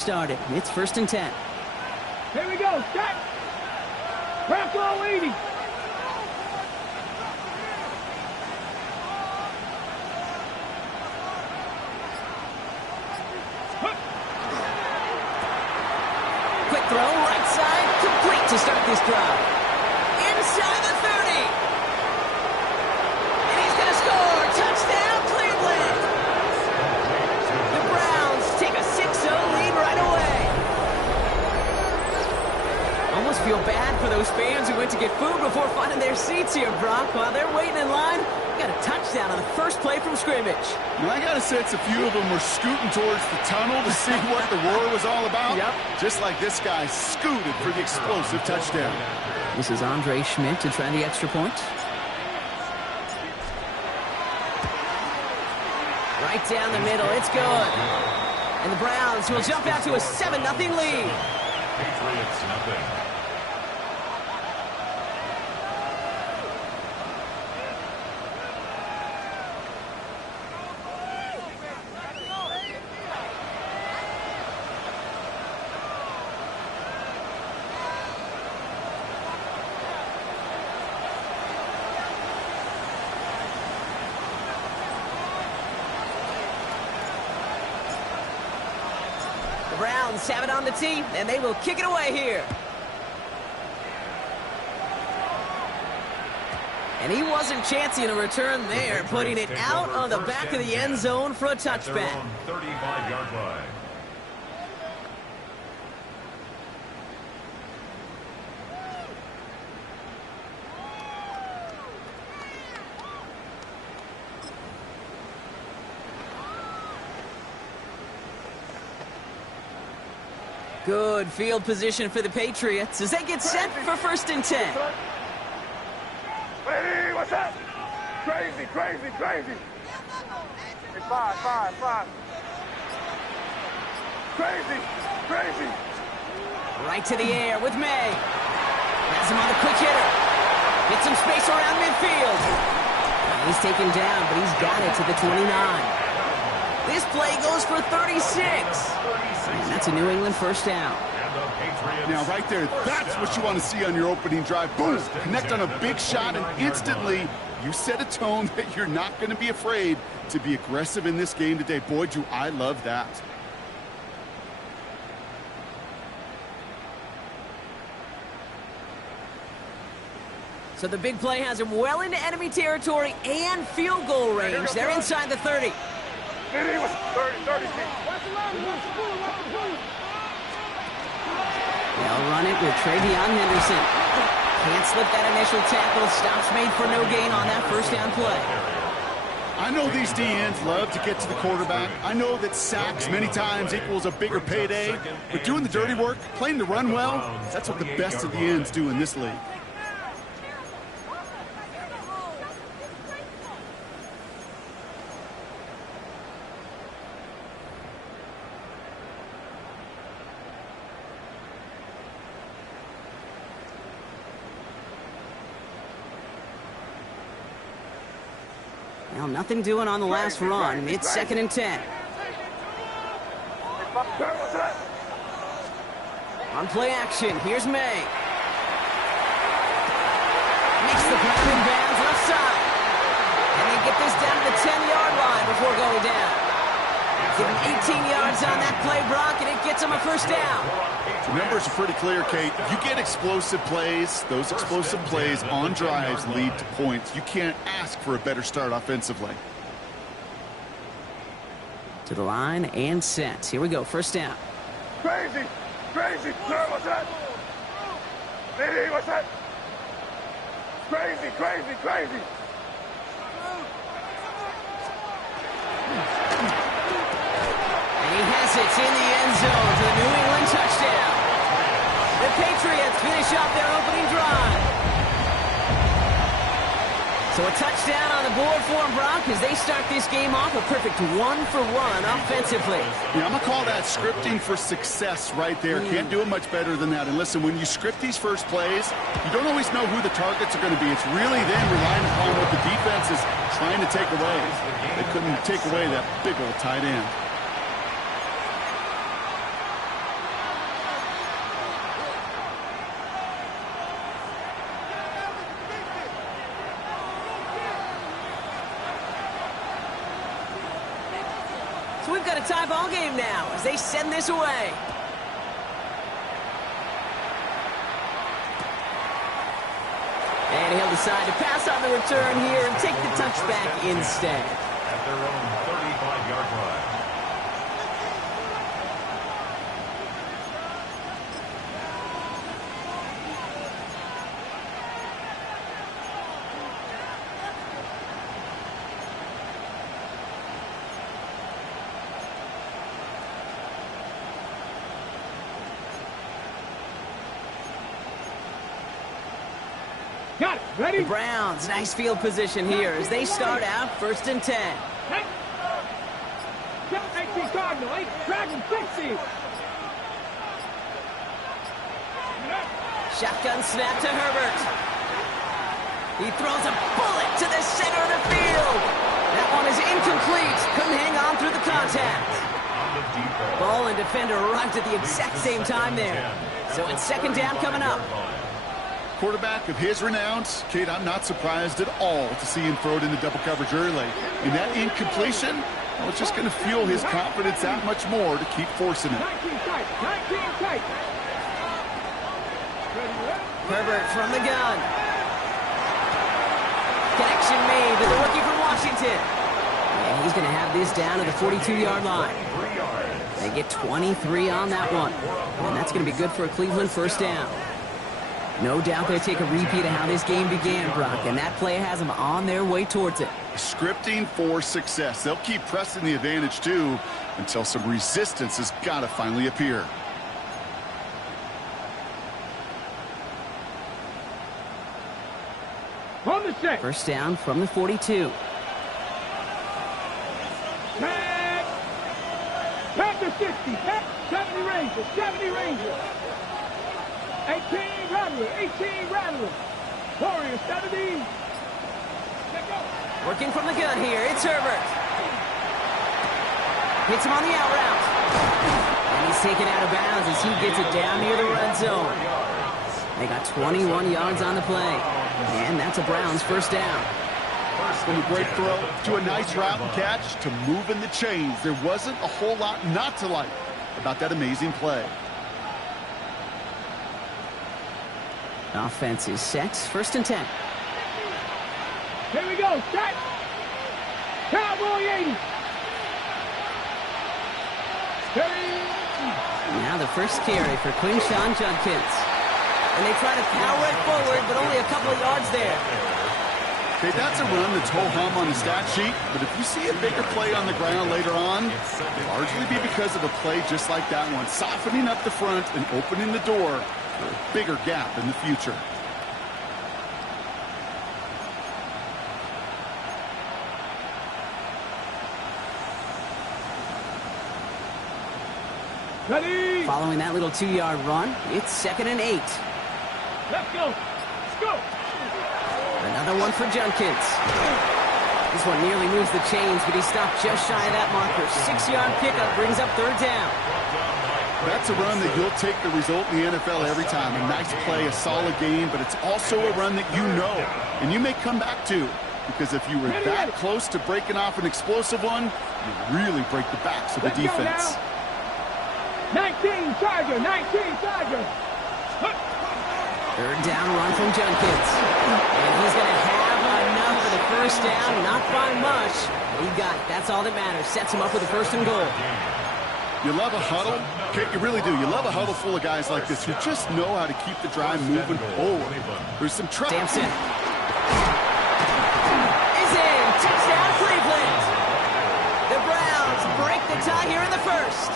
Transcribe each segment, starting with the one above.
Started. It's 1st and 10. Here we go. Set. Rock all 80. Quick throw, right side, complete to start this drive. Inside the 30. And he's going to score. Touchdown, Cleveland. The Browns take a 6-0 lead right away. Almost feel bad for those fans who went to get food before finding their seats here, Brock. While they're waiting in line, got a touchdown on the first play from scrimmage. Now, I got to sense a few of them were scooting towards the tunnel to see what the roar was all about. Yep. Just like this guy scooted for the explosive touchdown. This is Andre Schmidt to try the extra point. Right down the middle. It's good. And the Browns will jump out to a 7-0 lead. Patriots nothing. Browns have it on the tee, and they will kick it away here. And he wasn't chancing a return there, putting it out on the back of the end zone for a touchback. 35-yard line. Good field position for the Patriots as they get set for 1st and 10. Hey, what's up? Crazy, crazy, crazy. Hey, five. Crazy, crazy. Right to the air with May. Has him on the quick hitter. Get some space around midfield. He's taken down, but he's got it to the 29. This play goes for 36. And that's a New England first down. Now, right there, that's what you want to see on your opening drive. Boom! Connect on a big shot, and instantly you set a tone that you're not going to be afraid to be aggressive in this game today. Boy, do I love that. So the big play has him well into enemy territory and field goal range. They're inside the 30. 30 feet. They'll run it with Travion Henderson. Can't slip that initial tackle. Stops made for no gain on that first down play. I know these DNs love to get to the quarterback. I know that sacks many times equals a bigger payday. But doing the dirty work, playing the run well, that's what the best of the ends do in this league. Well, nothing doing on the last run. It's 2nd and 10. On play action, here's May. Makes the grab in bounds left side. And they get this down to the 10-yard line before going down. Give him 18 yards on that play, Brock, and it gets him a first down. The numbers are pretty clear, Kate. If you get explosive plays, those explosive plays on drives lead to points. You can't ask for a better start offensively. To the line and set. Here we go, first down. Crazy. Sir, what's that? Hey, what's that? Crazy. And he has it in the end zone for the New England touchdown. The Patriots finish off their opening drive. So a touchdown on the board for them, Brock, as they start this game off a perfect 1-for-1 offensively. Yeah, I'm going to call that scripting for success right there. Can't do it much better than that. And listen, when you script these first plays, you don't always know who the targets are going to be. It's really then relying upon what the defense is trying to take away. They couldn't take away that big old tight end. we've got a tie ball game now as they send this away. And he'll decide to pass on the return here and take the touchback instead. At their own 35-yard line. Got it. Ready? The Browns, nice field position here as they start out 1st and 10. Hey. 18 Cardinal, 8 Dragon 60. Shotgun snap to Herbert. He throws a bullet to the center of the field. That one is incomplete. Couldn't hang on through the contact. Ball and defender arrived at the exact same time there. So it's 2nd down coming up. Quarterback of his renowns, Kate, I'm not surprised at all to see him throw it in the double coverage early. And that incompletion, well, it's just going to fuel his confidence that much more to keep forcing it. 19 tight. 19 tight. Herbert from the gun. Connection made to the rookie from Washington. And he's going to have this down to the 42-yard line. They get 23 on that one. And that's going to be good for a Cleveland 1st down. No doubt they'll take a repeat of how this game began, Brock, and that play has them on their way towards it. Scripting for success. They'll keep pressing the advantage, too, until some resistance has got to finally appear. On the set. 1st down from the 42. Tag. Panther 60. 70 Rangers. 70 Rangers. 18 Rattler. 18 Rattler. Warriors 70. Let go. Working from the gun here, it's Herbert. Hits him on the out route. And he's taken out of bounds as he gets it down near the red zone. They got 21 yards on the play. And that's a Browns 1st down. From a great throw to a nice route and catch to moving the chains. There wasn't a whole lot not to like about that amazing play. Offense is set. 1st and 10. Here we go. Set. Cowboy 80. Now the first carry for Quinshawn Judkins. And they try to power it forward, but only a couple of yards there. Okay, that's a run that's ho-hum on the stat sheet, but if you see a bigger play on the ground later on, it'll largely be because of a play just like that one, softening up the front and opening the door for a bigger gap in the future. Ready. Following that little 2-yard run, it's 2nd and 8. Let's go. Let's go. Another one for Judkins. This one nearly moves the chains, but he stopped just shy of that marker. 6-yard pickup brings up 3rd down. That's a run that you'll take the result in the NFL every time. A nice play, a solid game, but it's also a run that you know, and you may come back to. Because if you were that close to breaking off an explosive one, you really break the backs of the defense. 19 Tiger, 19 Tiger. 3rd down run from Judkins. And he's going to have enough for the 1st down, not by much. But he got it. That's all that matters. Sets him up with a 1st and goal. You love a huddle. Okay, you really do. You love a huddle full of guys like this who just know how to keep the drive moving forward. There's some trouble. Sampson. Is in. Touchdown, Cleveland. The Browns break the tie here in the 1st.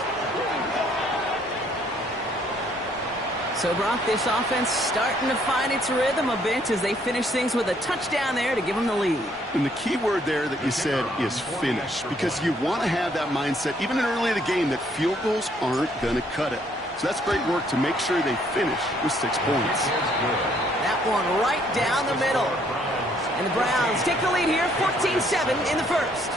So, Brock, this offense starting to find its rhythm a bit as they finish things with a touchdown there to give them the lead. And the key word there that you said is finish, because you want to have that mindset, even early in the game, that field goals aren't going to cut it. So that's great work to make sure they finish with 6 points. That one right down the middle. And the Browns take the lead here, 14-7 in the 1st.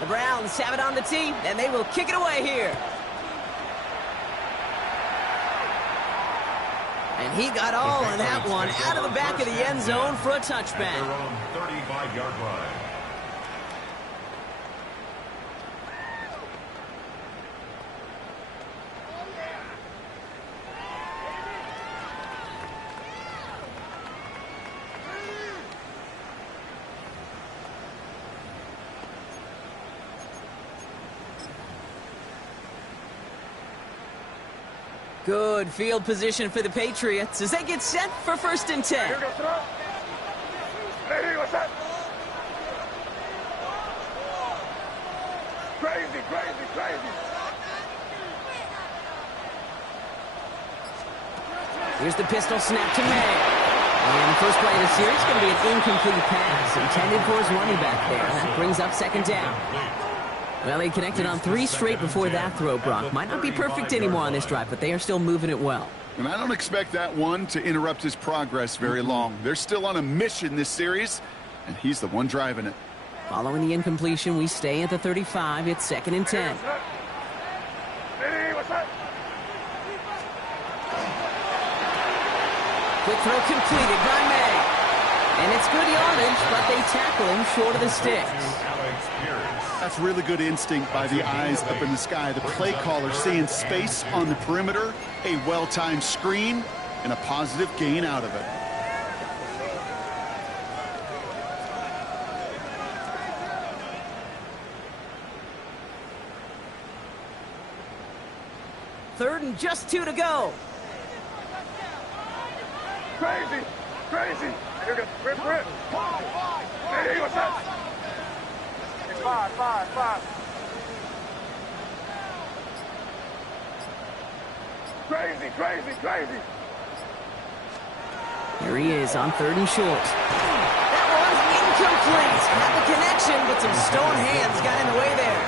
The Browns have it on the tee, and they will kick it away here. And he got all of that one out of the back of the end zone for a touchback. Their own 35-yard line. Good field position for the Patriots as they get set for 1st and 10. Here goes throw. Hey, what's that? Crazy, crazy, crazy. Here's the pistol snap to May. And the first play of the series is going to be an incomplete pass intended for his running back there. That brings up 2nd down. Well, they connected on 3 straight before that throw, Brock. Might not be perfect anymore on this drive, but they are still moving it well. And I don't expect that one to interrupt his progress very long. They're still on a mission this series, and he's the one driving it. Following the incompletion, we stay at the 35. It's 2nd and 10. Hey, what's that? Quick throw completed by May. And it's good yardage, but they tackle him short of the sticks. That's really good instinct by the eyes up in the sky. The play caller seeing space on the perimeter, a well-timed screen, and a positive gain out of it. Third and just 2 to go. Crazy, crazy. Here goes rip. Hey, what's that? 5. Crazy, crazy, crazy. Here he is on 3rd and short. That one's incomplete. Had the connection, but some stone hands got in the way there.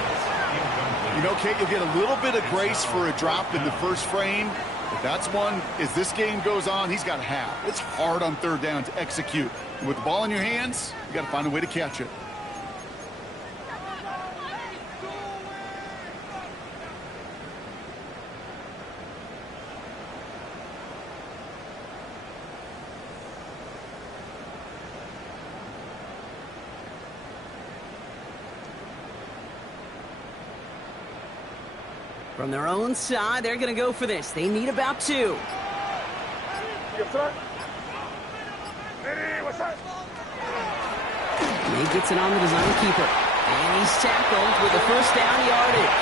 You know, Kate, you'll get a little bit of grace for a drop in the first frame. But that's one, as this game goes on, he's got to have. It's hard on 3rd down to execute. And with the ball in your hands, you got to find a way to catch it. From their own side, they're going to go for this. They need about 2. Hey, what's that? He gets it on the design keeper. And he's tackled with a 1st down yardage.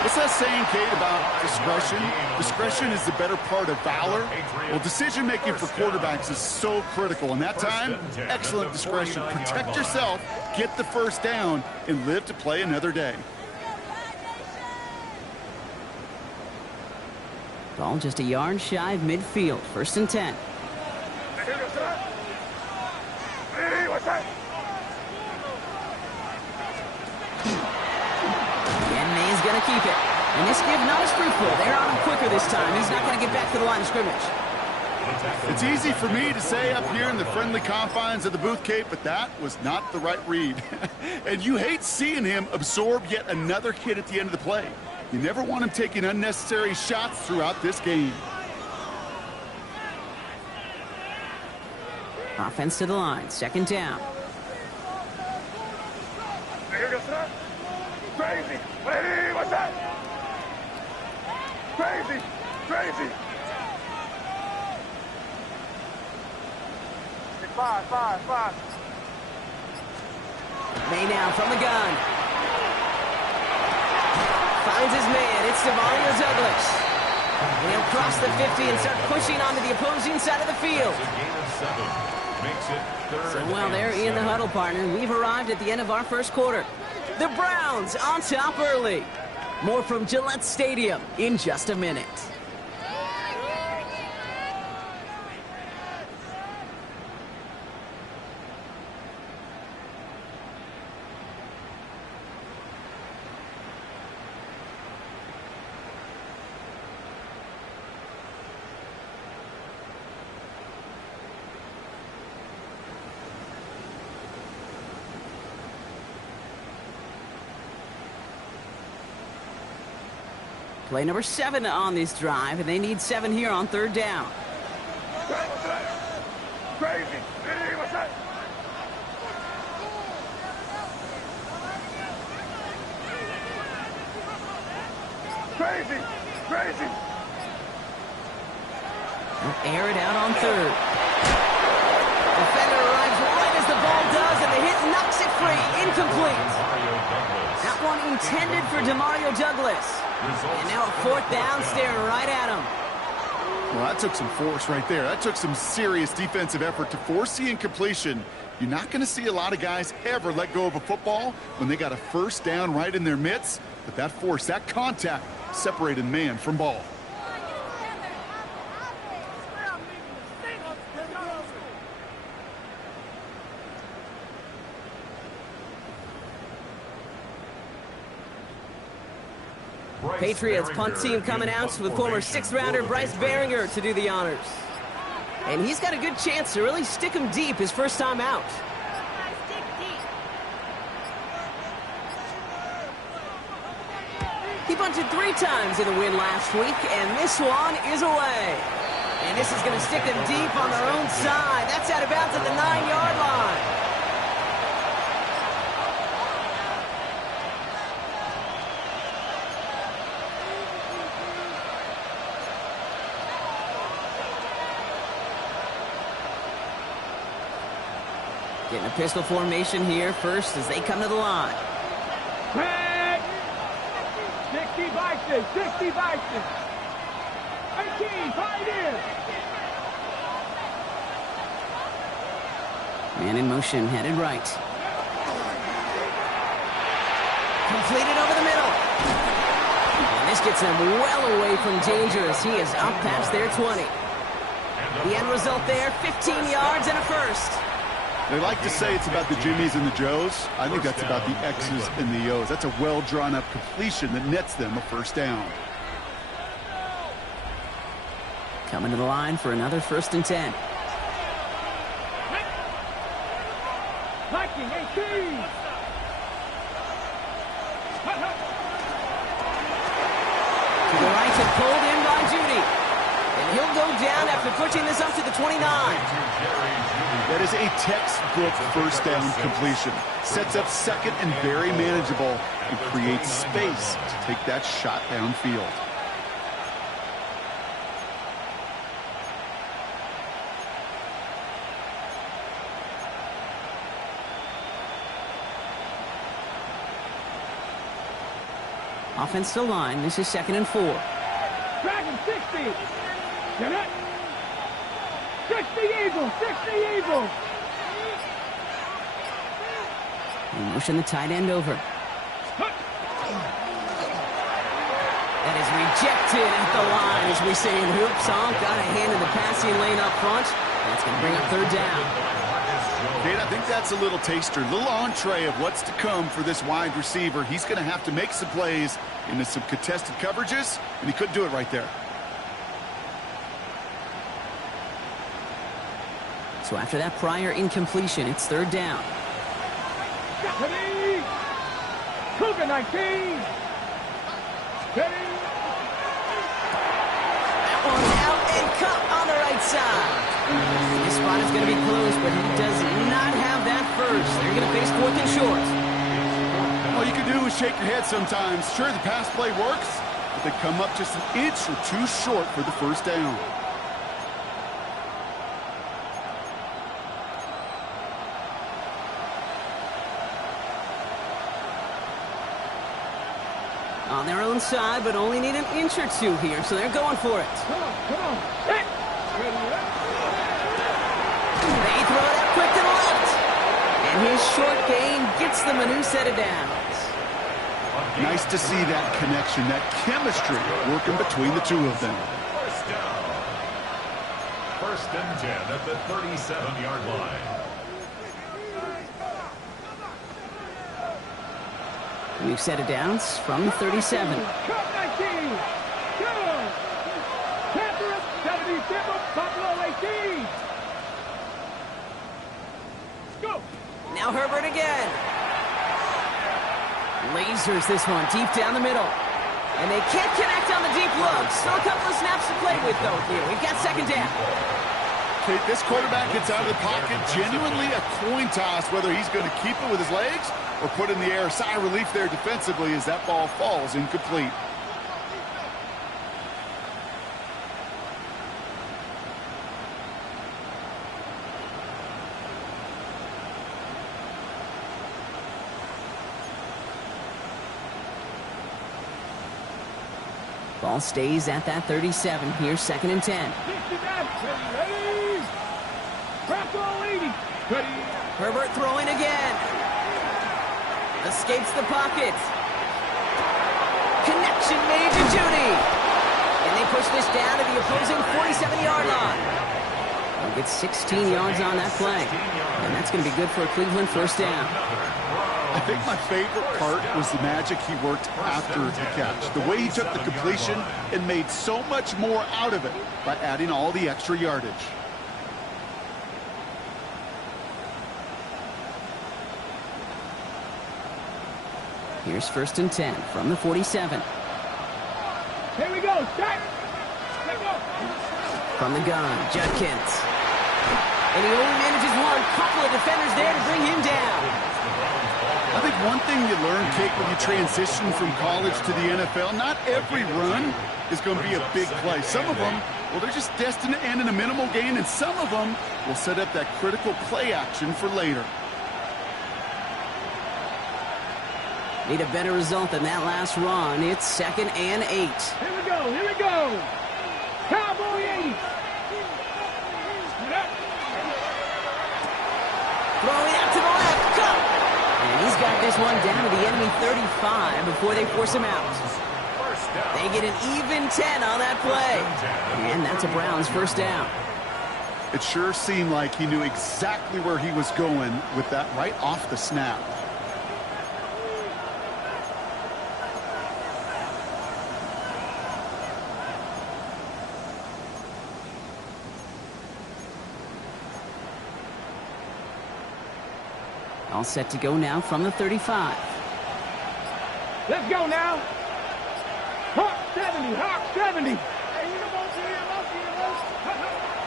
What's that saying, Kate, about discretion? Discretion is the better part of valor. Well, decision-making for quarterbacks is so critical. And that time, excellent discretion. Protect yourself, get the 1st down, and live to play another day. Ball just a yard shy of midfield. 1st and 10. Here goes that. Hey, what's that? And May's going to keep it. And this give not as fruitful. They're on him quicker this time. He's not going to get back to the line of scrimmage. It's easy for me to say up here in the friendly confines of the booth, Kate, but that was not the right read. And you hate seeing him absorb yet another hit at the end of the play. You never want him taking unnecessary shots throughout this game. Offense to the line. 2nd down. Here goes that. Crazy. Hey, what's that? Crazy, crazy. 5. May now from the gun. Finds his man. It's Demario Douglas. He'll cross the 50 and start pushing onto the opposing side of the field. So while they're in the huddle, partner, we've arrived at the end of our 1st quarter. The Browns on top early. More from Gillette Stadium in just a minute. Play number 7 on this drive, and they need 7 here on third down. Crazy. Hey, what's that? Crazy. Crazy. They'll air it out on third. Defender arrives right as the ball does, and the hit knocks it free. Incomplete. That one intended for Demario Douglas. And now a fourth down, staring right at him. Well, that took some force right there. That took some serious defensive effort to force the incompletion. You're not going to see a lot of guys ever let go of a football when they got a first down right in their midst. But that force, that contact, separated man from ball. Patriots punt team coming out with former 6th-rounder Bryce Baringer to do the honors. And he's got a good chance to really stick him deep his first time out. He punted 3 times in the win last week, and this one is away. And this is going to stick them deep on their own side. That's out of bounds at the 9-yard line. Getting a pistol formation here first as they come to the line. 60 Vikings, 60 Vikings. 18, fight in. Man in motion, headed right. Completed over the middle. And this gets him well away from danger as he is up past their 20. The end result there, 15 yards and a first. They like to say it's about the Jimmies and the Joes. I think that's about the X's and the O's. That's a well-drawn-up completion that nets them a first down. Coming to the line for another 1st and 10. Viking, 18. To the right and pulled in by Judy. And he'll go down after pushing this up to the 29. That is a textbook first down completion. Sets up second and very manageable and creates space to take that shot downfield. Offensive line, this is 2nd and 4. Dragon, 60. Get it? 60 Eagles, 60 Eagles. We motion the tight end over. That is rejected at the line, as we say in hoops. Got a hand in the passing lane up front. That's going to bring up 3rd down. Kate, I think that's a little taster, a little entree of what's to come for this wide receiver. He's going to have to make some plays into some contested coverages, and he couldn't do it right there. So after that prior incompletion, it's 3rd down. Ready? Cougar, 19. Ready? That one out and cut on the right side. This spot is going to be close, but he does not have that first. They're going to face 4th and short. All you can do is shake your head sometimes. Sure, the pass play works, but they come up just an inch or 2 short for the first down. On their own side, but only need an inch or 2 here, so they're going for it. Come on. Hit. They throw it out quick to the left. And his short gain gets them a new set of downs. Nice to see that connection, that chemistry working between the 2 of them. First down. 1st and 10 at the 37-yard line. New set of downs from the 37. Cup 19. Go. Panthers, 77. Buffalo, 18. Go. Now Herbert again. Lasers this one deep down the middle. And they can't connect on the deep look. Still a couple of snaps to play with, though, here. We've got second down. Okay, this quarterback gets out of the pocket, genuinely a coin toss, whether he's going to keep it with his legs or put in the air. Sigh of relief there defensively as that ball falls incomplete. Ball stays at that 37. Here's second and 10. Herbert throwing again. Escapes the pocket. Connection made to Judy. And they push this down to the opposing 47-yard line. They'll get 16 yards on that play. And that's going to be good for a Cleveland first down. I think my favorite part was the magic he worked after the catch. The way he took the completion and made so much more out of it by adding all the extra yardage. Here's first and 10 from the 47. Here we go. Start. From the gun, Judkins. And he only manages one. Couple of defenders there to bring him down. I think one thing you learn, Kate, when you transition from college to the NFL, not every run is going to be a big play. Some of them, well, they're just destined to end in a minimal gain, and some of them will set up that critical play action for later. Need a better result than that last run. It's second and 8. Here we go. Here we go. Cowboy 80. Throwing out to the left. Go! And he's got this one down to the enemy 35 before they force him out. They get an even 10 on that play. And that's a Browns first down. It sure seemed like he knew exactly where he was going with that right off the snap. All set to go now from the 35. Let's go now. Hawk 70. Hawk 70.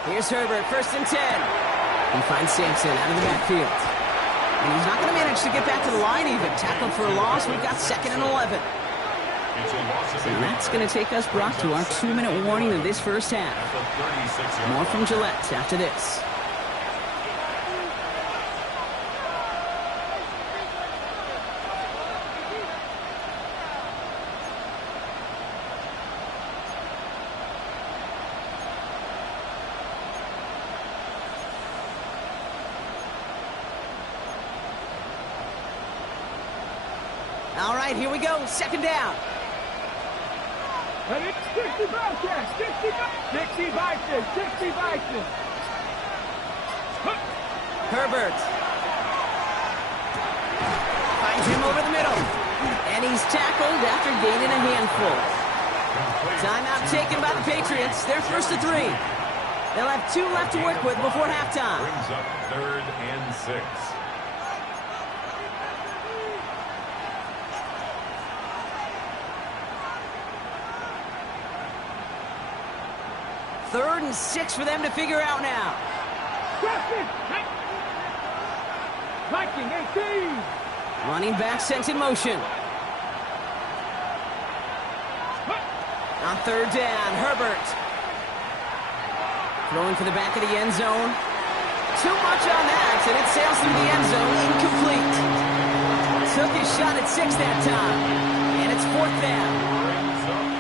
Here's Herbert, first and 10. He finds Sampson out of the backfield. And he's not going to manage to get back to the line even. Tackled for a loss. We've got second and 11. And that's going to take us, Brock, to our 2-minute warning of this first half. More from Gillette after this. All right, here we go. Second down. 60 Bison. 60 Bison. 60 Bison. Herbert. Finds him over the middle. And he's tackled after gaining a handful. Timeout taken by the Patriots. They're first to 3. They'll have 2 left to work with before halftime. Brings up 3rd and 6. Third and 6 for them to figure out now. Viking 18. Running back sent in motion. On third down, Herbert. Throwing for the back of the end zone. Too much on that, and it sails through the end zone, incomplete. Took his shot at 6 that time, and it's 4th down.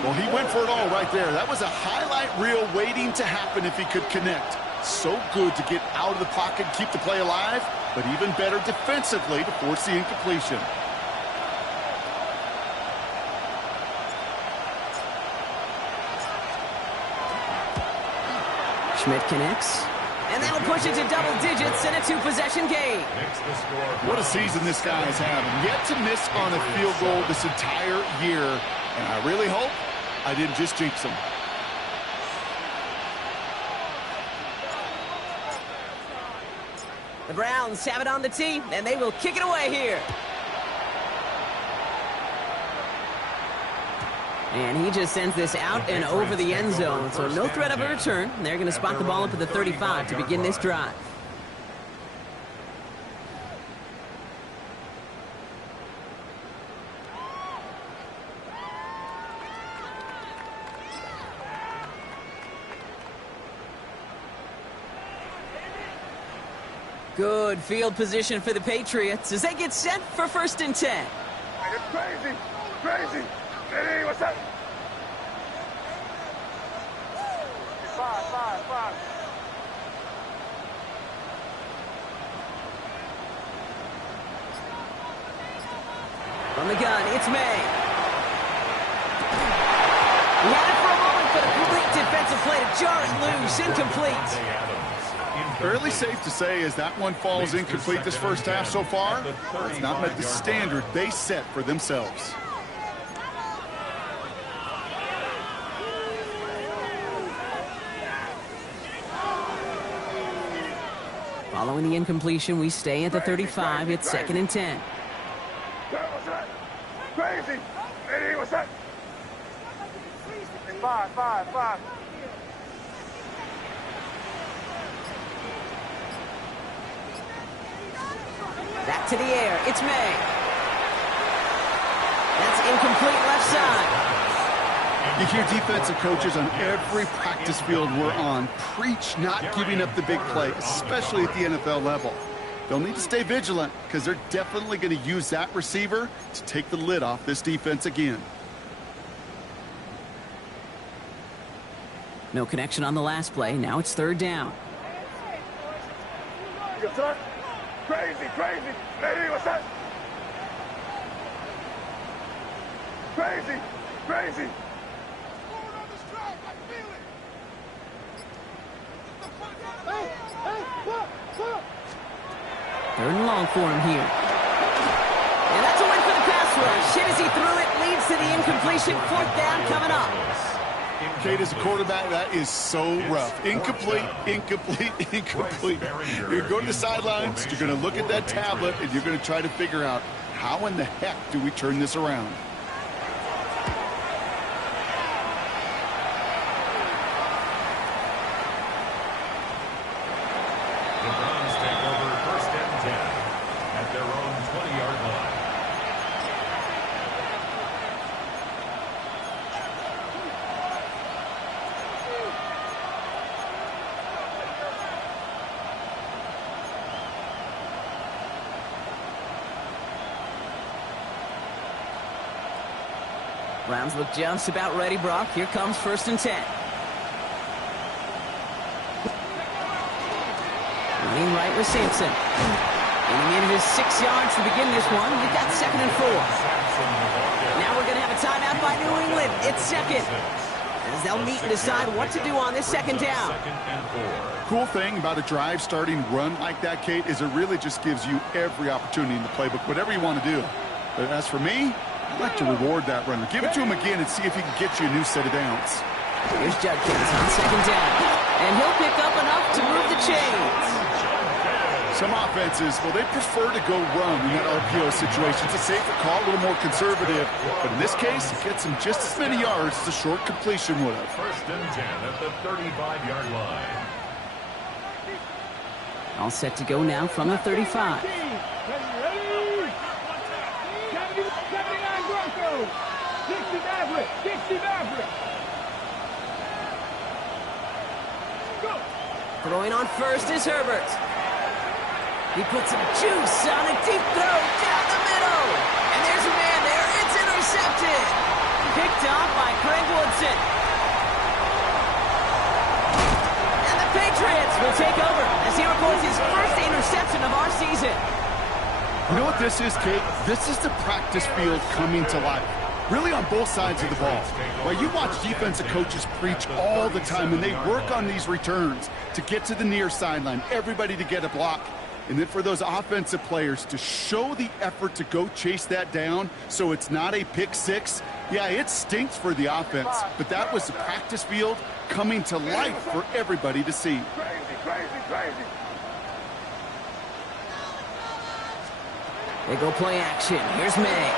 Well, he went for it all right there. That was a highlight reel waiting to happen if he could connect. So good to get out of the pocket, keep the play alive, but even better defensively to force the incompletion. Schmidt connects, and that'll push it to double digits in a 2-possession game. What a season this guy is having. Yet to miss on a field goal this entire year, and I really hope I didn't just jinx him. The Browns have it on the tee, and they will kick it away here. And he just sends this out and over the end zone, so no threat of a return. They're going to spot the ball up at the 35 to begin this drive. Good field position for the Patriots as they get set for 1st and 10. It's crazy, crazy. Hey, what's up? Five. From the gun, it's May. He had it for a moment, but a complete defensive play to jar it loose, incomplete. Fairly safe to say as that one falls incomplete this first half so far, it's not met the standard they set for themselves. Following the incompletion, we stay at the 35. It's 2nd and 10. What's that? Crazy. Hey, what's that? Five. Back to the air. It's May. That's incomplete left side. You hear defensive coaches on every practice field we're on preach not giving up the big play, especially at the NFL level. They'll need to stay vigilant because they're definitely going to use that receiver to take the lid off this defense again. No connection on the last play. Now it's 3rd down. Crazy. Hey, what's that? Crazy. 3rd and long for him here. And that's a win for the pass rush. Hit as he threw it, leads to the incompletion. 4th down coming up. Kate, as a quarterback, that is so rough. Incomplete. You're going to the sidelines, you're going to look at that tablet, and you're going to try to figure out how in the heck do we turn this around. The Browns take over 1st and 10 at their own 20-yard line. Browns look just about ready, Brock. Here comes 1st and 10. Running right with Sampson. And he is 6 yards to begin this one. We've got 2nd and 4. Now we're going to have a timeout by New England. It's 2nd. As they'll meet and decide what to do on this 2nd down. Cool thing about a drive starting run like that, Kate, is it really just gives you every opportunity in the playbook, whatever you want to do. But as for me, I'd like to reward that runner. Give it to him again and see if he can get you a new set of downs. Here's Judkins on 2nd down. And he'll pick up enough to move the chains. Some offenses, well, they prefer to go run in that RPO situation. It's a safer call, a little more conservative. But in this case, it gets him just as many yards as a short completion would have. 1st and 10 at the 35-yard line. All set to go now from the 35. Throwing on 1st is Herbert. He puts some juice on a deep throw down the middle. And there's a man there. It's intercepted. Picked off by Craig Woodson. And the Patriots will take over as he records his first interception of our season. You know what this is, Kate? This is the practice field coming to life. Really on both sides of the ball. Well, you watch defensive coaches preach all the time, and they work on these returns to get to the near sideline, everybody to get a block. And then for those offensive players to show the effort to go chase that down so it's not a pick six. Yeah, it stinks for the offense, but that was the practice field coming to life for everybody to see. Crazy. They go play action. Here's May.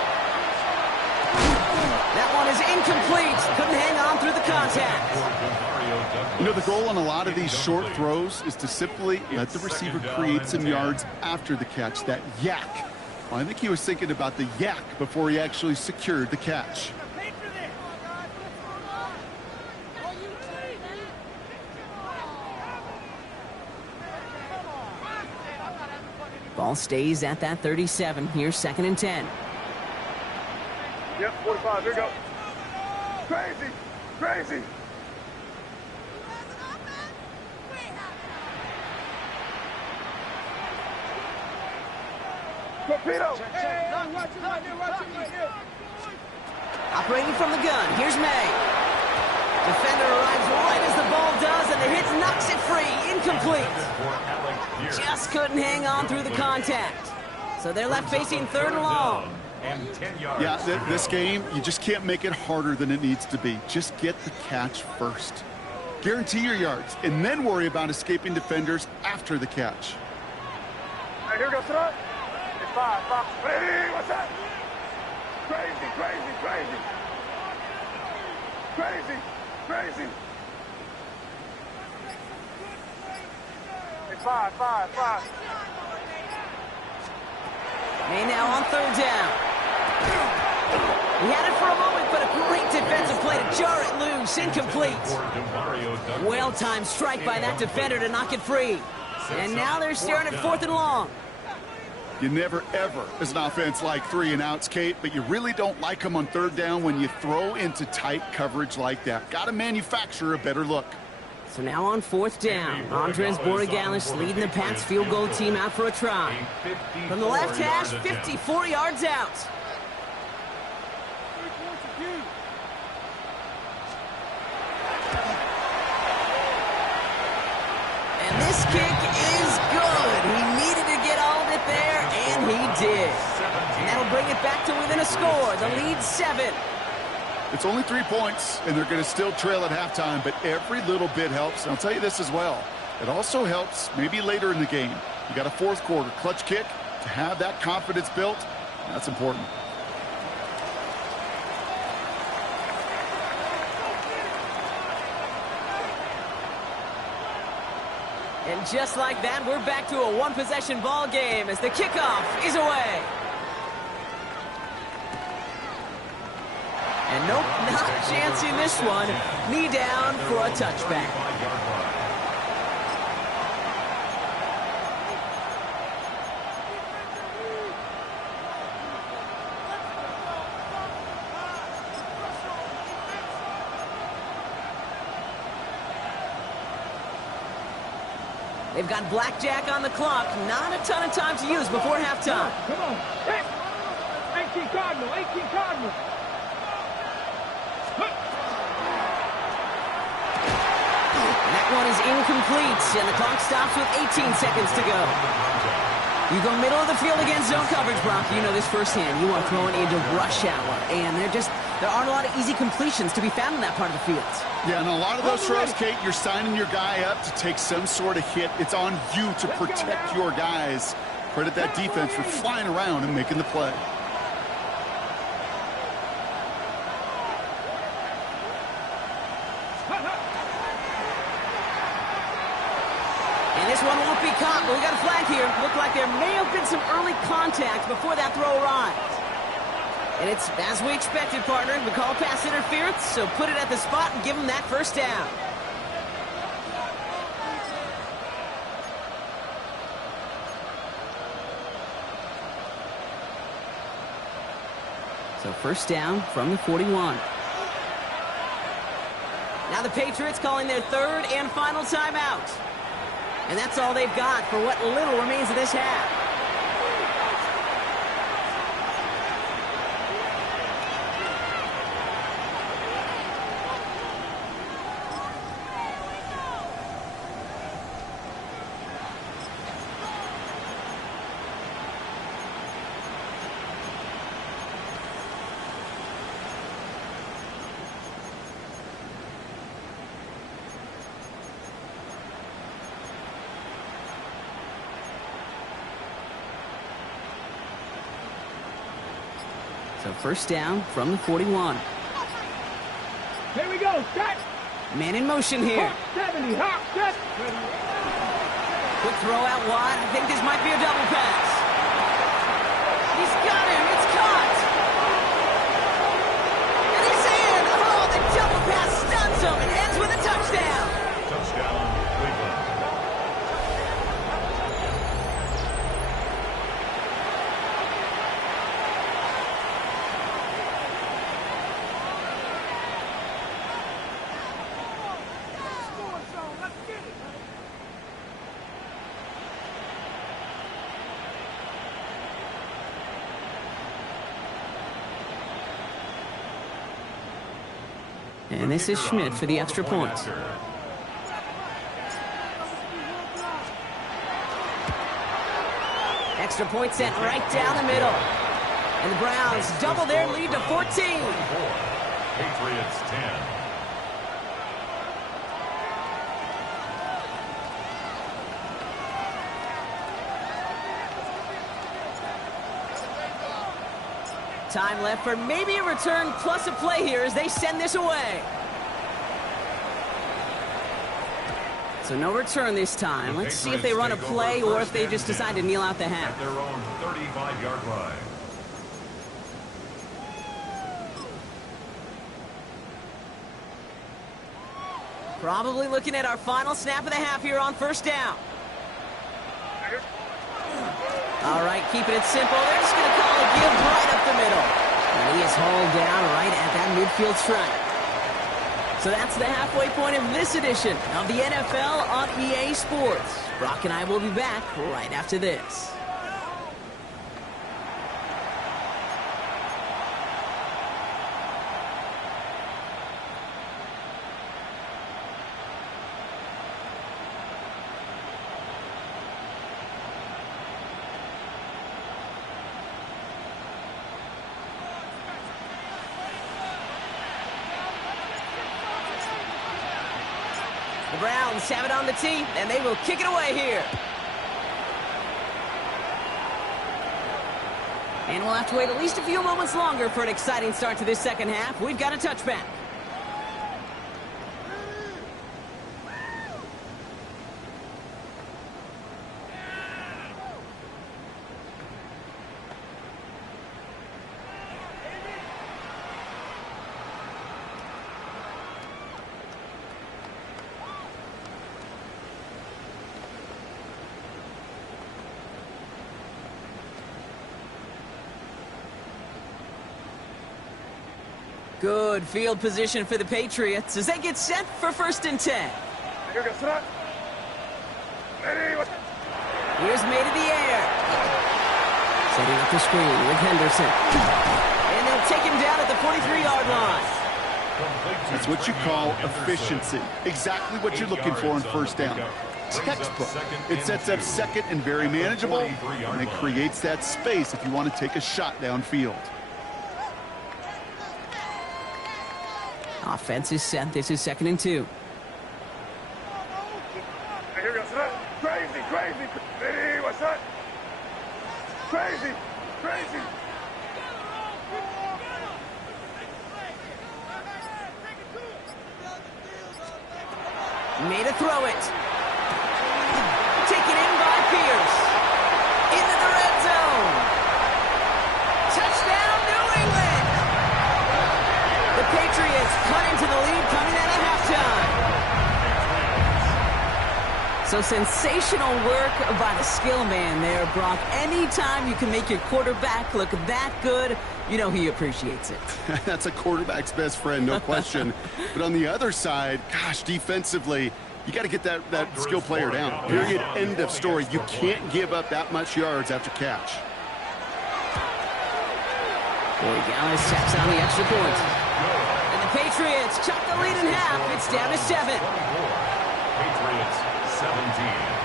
That one is incomplete. Couldn't hang on through the contact. You know, the goal on a lot of these short throws is to simply let the receiver create some yards after the catch, that yak. Well, I think he was thinking about the yak before he actually secured the catch. Ball stays at that 37. Here's 2nd and 10. Yep, 45. Here we go. Crazy. Crazy. Torpedo. Hey, watch it right here. Watch it right here. Operating from the gun. Here's May. Defender arrives right as the ball does, and the hit knocks it free. Incomplete. Just couldn't hang on through the contact. So they're left facing 3rd and long. Yeah, this game, you just can't make it harder than it needs to be. Just get the catch first. Guarantee your yards, and then worry about escaping defenders after the catch. All right, here we go, son. It's 5. Hey, what's that? Crazy, crazy, crazy. Crazy, crazy. It's 5. May now on 3rd down. He had it for a moment, but a great defensive play to jar it loose. Incomplete. Well-timed strike by that defender to knock it free. And now they're staring at 4th and long. You never, ever, as an offense, like 3 and outs, Kate, but you really don't like them on 3rd down when you throw into tight coverage like that. Got to manufacture a better look. So now on 4th down, Andres Borregales leading the Pats field goal team out for a try. From the left hash, 54 yards out. And this kick is good. He needed to get all of it there, and he did. And that'll bring it back to within a score. The lead 7. It's only 3 points, and they're going to still trail at halftime, but every little bit helps. And I'll tell you this as well. It also helps maybe later in the game. You got a 4th quarter clutch kick to have that confidence built. That's important. And just like that, we're back to a one-possession ball game as the kickoff is away. And nope, not chancing this one. Knee down for a touchback. They've got blackjack on the clock. Not a ton of time to use before halftime. Come on. Hey, 18 Cardinal, 18 Cardinal. That one is incomplete, and the clock stops with 18 seconds to go. You go middle of the field against zone coverage, Brock. You know this firsthand. You are throwing into rush hour, and there aren't a lot of easy completions to be found in that part of the field. Yeah, and a lot of those throws, Kate, you're signing your guy up to take some sort of hit. It's on you to protect your guys. Credit that defense for flying around and making the play. And this one won't be caught, but we got a flag here. Looked like there may have been some early contact before that throw arrived. And it's as we expected, partner. We call pass interference, so put it at the spot and give them that 1st down. So 1st down from the 41. Now the Patriots calling their 3rd and final timeout. And that's all they've got for what little remains of this half. So first down from the 41. Here we go, set. Man in motion here. 70, hop, set. Quick throw out wide. I think this might be a double pass. He's got him. It's caught. And he's in. Oh, the double pass stuns him and ends with a touchdown. Touchdown, Cleveland. And this is Schmidt for the extra point. Extra point sent right down the middle. And the Browns double their lead to 14. Patriots 10. Time left for maybe a return plus a play here as they send this away. So no return this time. Let's see if they run a play or if they just decide to kneel out the half. At their own 35-yard line. Probably looking at our final snap of the half here on first down. All right, keeping it simple. They're just going to call a give right up the middle. And he is hauled down right at that midfield stripe. So that's the halfway point of this edition of the NFL on EA Sports. Brock and I will be back right after this. The Browns have it on the tee, and they will kick it away here. And we'll have to wait at least a few moments longer for an exciting start to this second half. We've got a touchback. Good field position for the Patriots as they get set for 1st and 10. Here's made in the air. Setting up the screen with Henderson. And they'll take him down at the 43-yard line. That's what you call efficiency. Exactly what you're looking for on first down. Textbook. It sets up second and very manageable, and it creates that space if you want to take a shot downfield. Offense is set. This is 2nd and 2. Crazy, crazy. Hey, what's that? Crazy, crazy. Made a throw it. Taken in by Pierce. Into the red zone. Touchdown, New England. The Patriots cut into the lead coming out of halftime. So sensational work by the skill man there, Brock. Anytime you can make your quarterback look that good, you know he appreciates it. That's a quarterback's best friend, no question. But on the other side, gosh, defensively, you got to get that skill player down. Period, end of story. You can't give up that much yards after catch. Boy, Gallis checks on the extra point. And the Patriots cut the lead in half. It's down to 7. Patriots 17.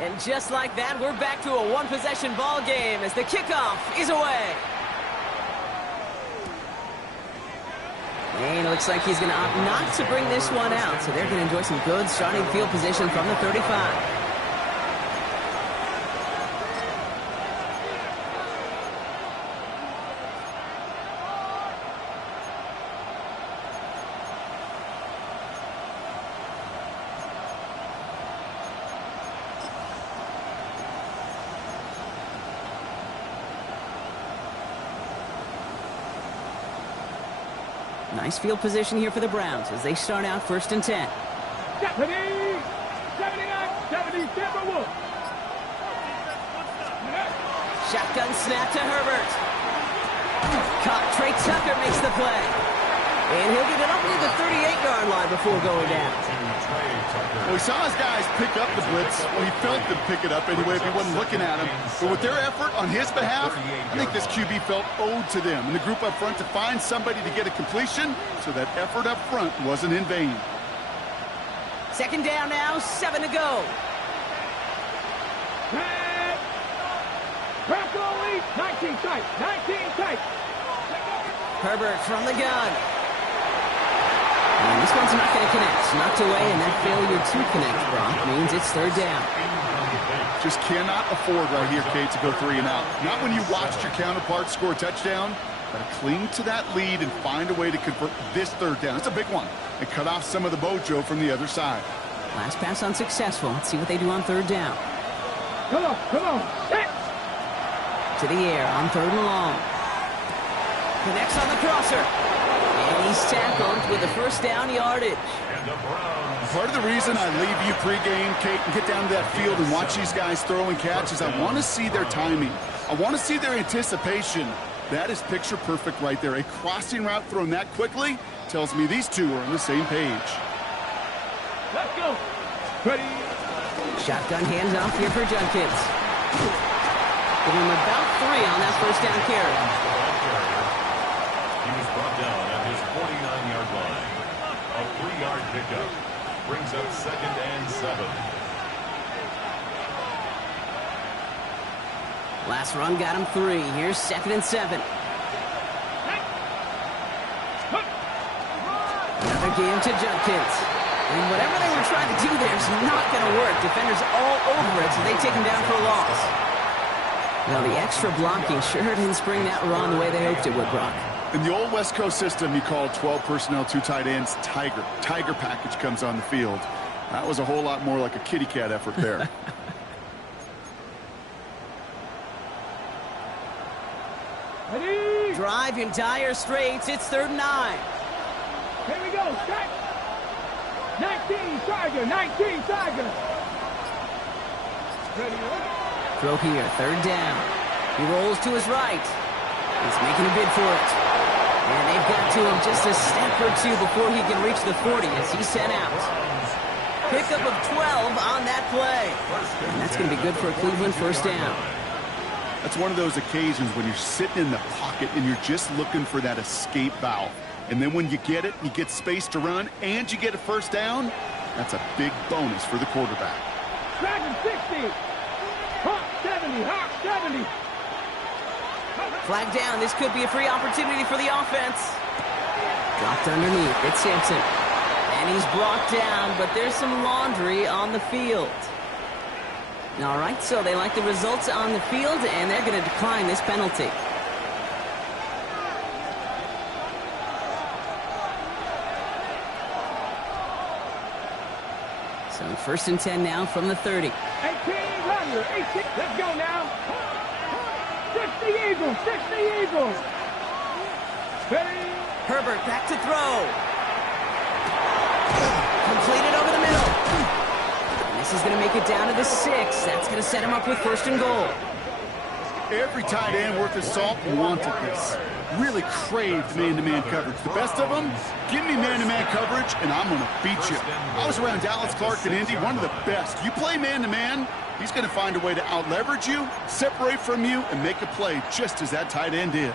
And just like that, we're back to a one-possession ball game as the kickoff is away. And it looks like he's going to opt not to bring this one out, so they're going to enjoy some good starting field position from the 35. Nice field position here for the Browns as they start out 1st and 10. 70, 79, 70, Timberwolves. Shotgun snap to Herbert. Caught. Trey Tucker makes the play. And he'll get it up near the 38-yard line before going down. Well, he saw his guys pick up the blitz. Well, he felt them pick it up anyway if he wasn't looking at him. But with their effort on his behalf, I think this QB felt owed to them and the group up front to find somebody to get a completion, so that effort up front wasn't in vain. 2nd down now, 7 to go. Crack only, 19 tight, 19 tight. Herbert from the gun. And this one's not going to connect. Knocked away, and that failure to connect, Brock, means it's 3rd down. Just cannot afford right here, Kate, to go 3 and out. Not when you watched your counterpart score a touchdown, but to cling to that lead and find a way to convert this 3rd down. It's a big one. And cut off some of the mojo from the other side. Last pass unsuccessful. Let's see what they do on 3rd down. Come on, come on. To the air on 3rd and long. Connects on the crosser. And he's tackled with a 1st down yardage. Part of the reason I leave you pregame, Kate, and get down to that field and watch these guys throw and catch is I want to see their timing. I want to see their anticipation. That is picture perfect right there. A crossing route thrown that quickly tells me these two are on the same page. Let's go. Ready. Shotgun handoff here for Judkins. Give him about 3 on that 1st down carry. He was brought down at his 49-yard line. A 3-yard pickup brings up 2nd and 7. Last run got him 3. Here's 2nd and 7. Another game to Judkins. And whatever they were trying to do there is not going to work. Defenders all over it, so they take him down for a loss. Now, the extra blocking sure didn't spring that run the way they hoped it would, Brock. In the old West Coast system, you called 12 personnel, 2 tight ends, Tiger. Tiger package comes on the field. That was a whole lot more like a kitty cat effort there. Ready. Drive in dire straits. It's 3rd and 9. Here we go. Strike. 19 Tiger. 19 Tiger. Ready. Throw here. 3rd down. He rolls to his right. He's making a bid for it. And they've got to him just a step or 2 before he can reach the 40 as he's sent out. Pickup of 12 on that play. And that's going to be good for a Cleveland 1st down. That's one of those occasions when you're sitting in the pocket and you're just looking for that escape valve. And then when you get it, you get space to run, and you get a 1st down, that's a big bonus for the quarterback. Dragon 60. Hawk 70. Hawk 70. Flag down. This could be a free opportunity for the offense. Dropped underneath. It's Sampson. And he's brought down, but there's some laundry on the field. All right, so they like the results on the field, and they're going to decline this penalty. So 1st and 10 now from the 30. 18 Thunder. 18. Let's go now. 60 Eagles. 60 Eagles. Ready. Herbert back to throw. Completed over the middle. And this is going to make it down to the 6. That's going to set him up with 1st and goal. Every tight end worth his salt wanted this. Really craved man-to-man coverage. The best of them, give me man-to-man coverage, and I'm going to beat you. I was around Dallas Clark and Indy, one of the best. You play man-to-man, he's going to find a way to out-leverage you, separate from you, and make a play just as that tight end did.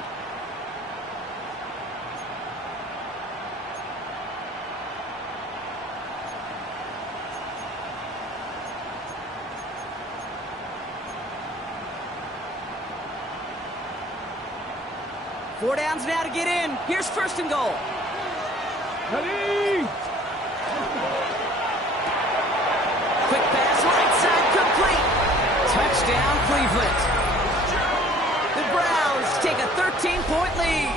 4 downs now to get in. Here's first and goal. Ready? Quick pass, right side, complete. Touchdown, Cleveland. The Browns take a 13-point lead.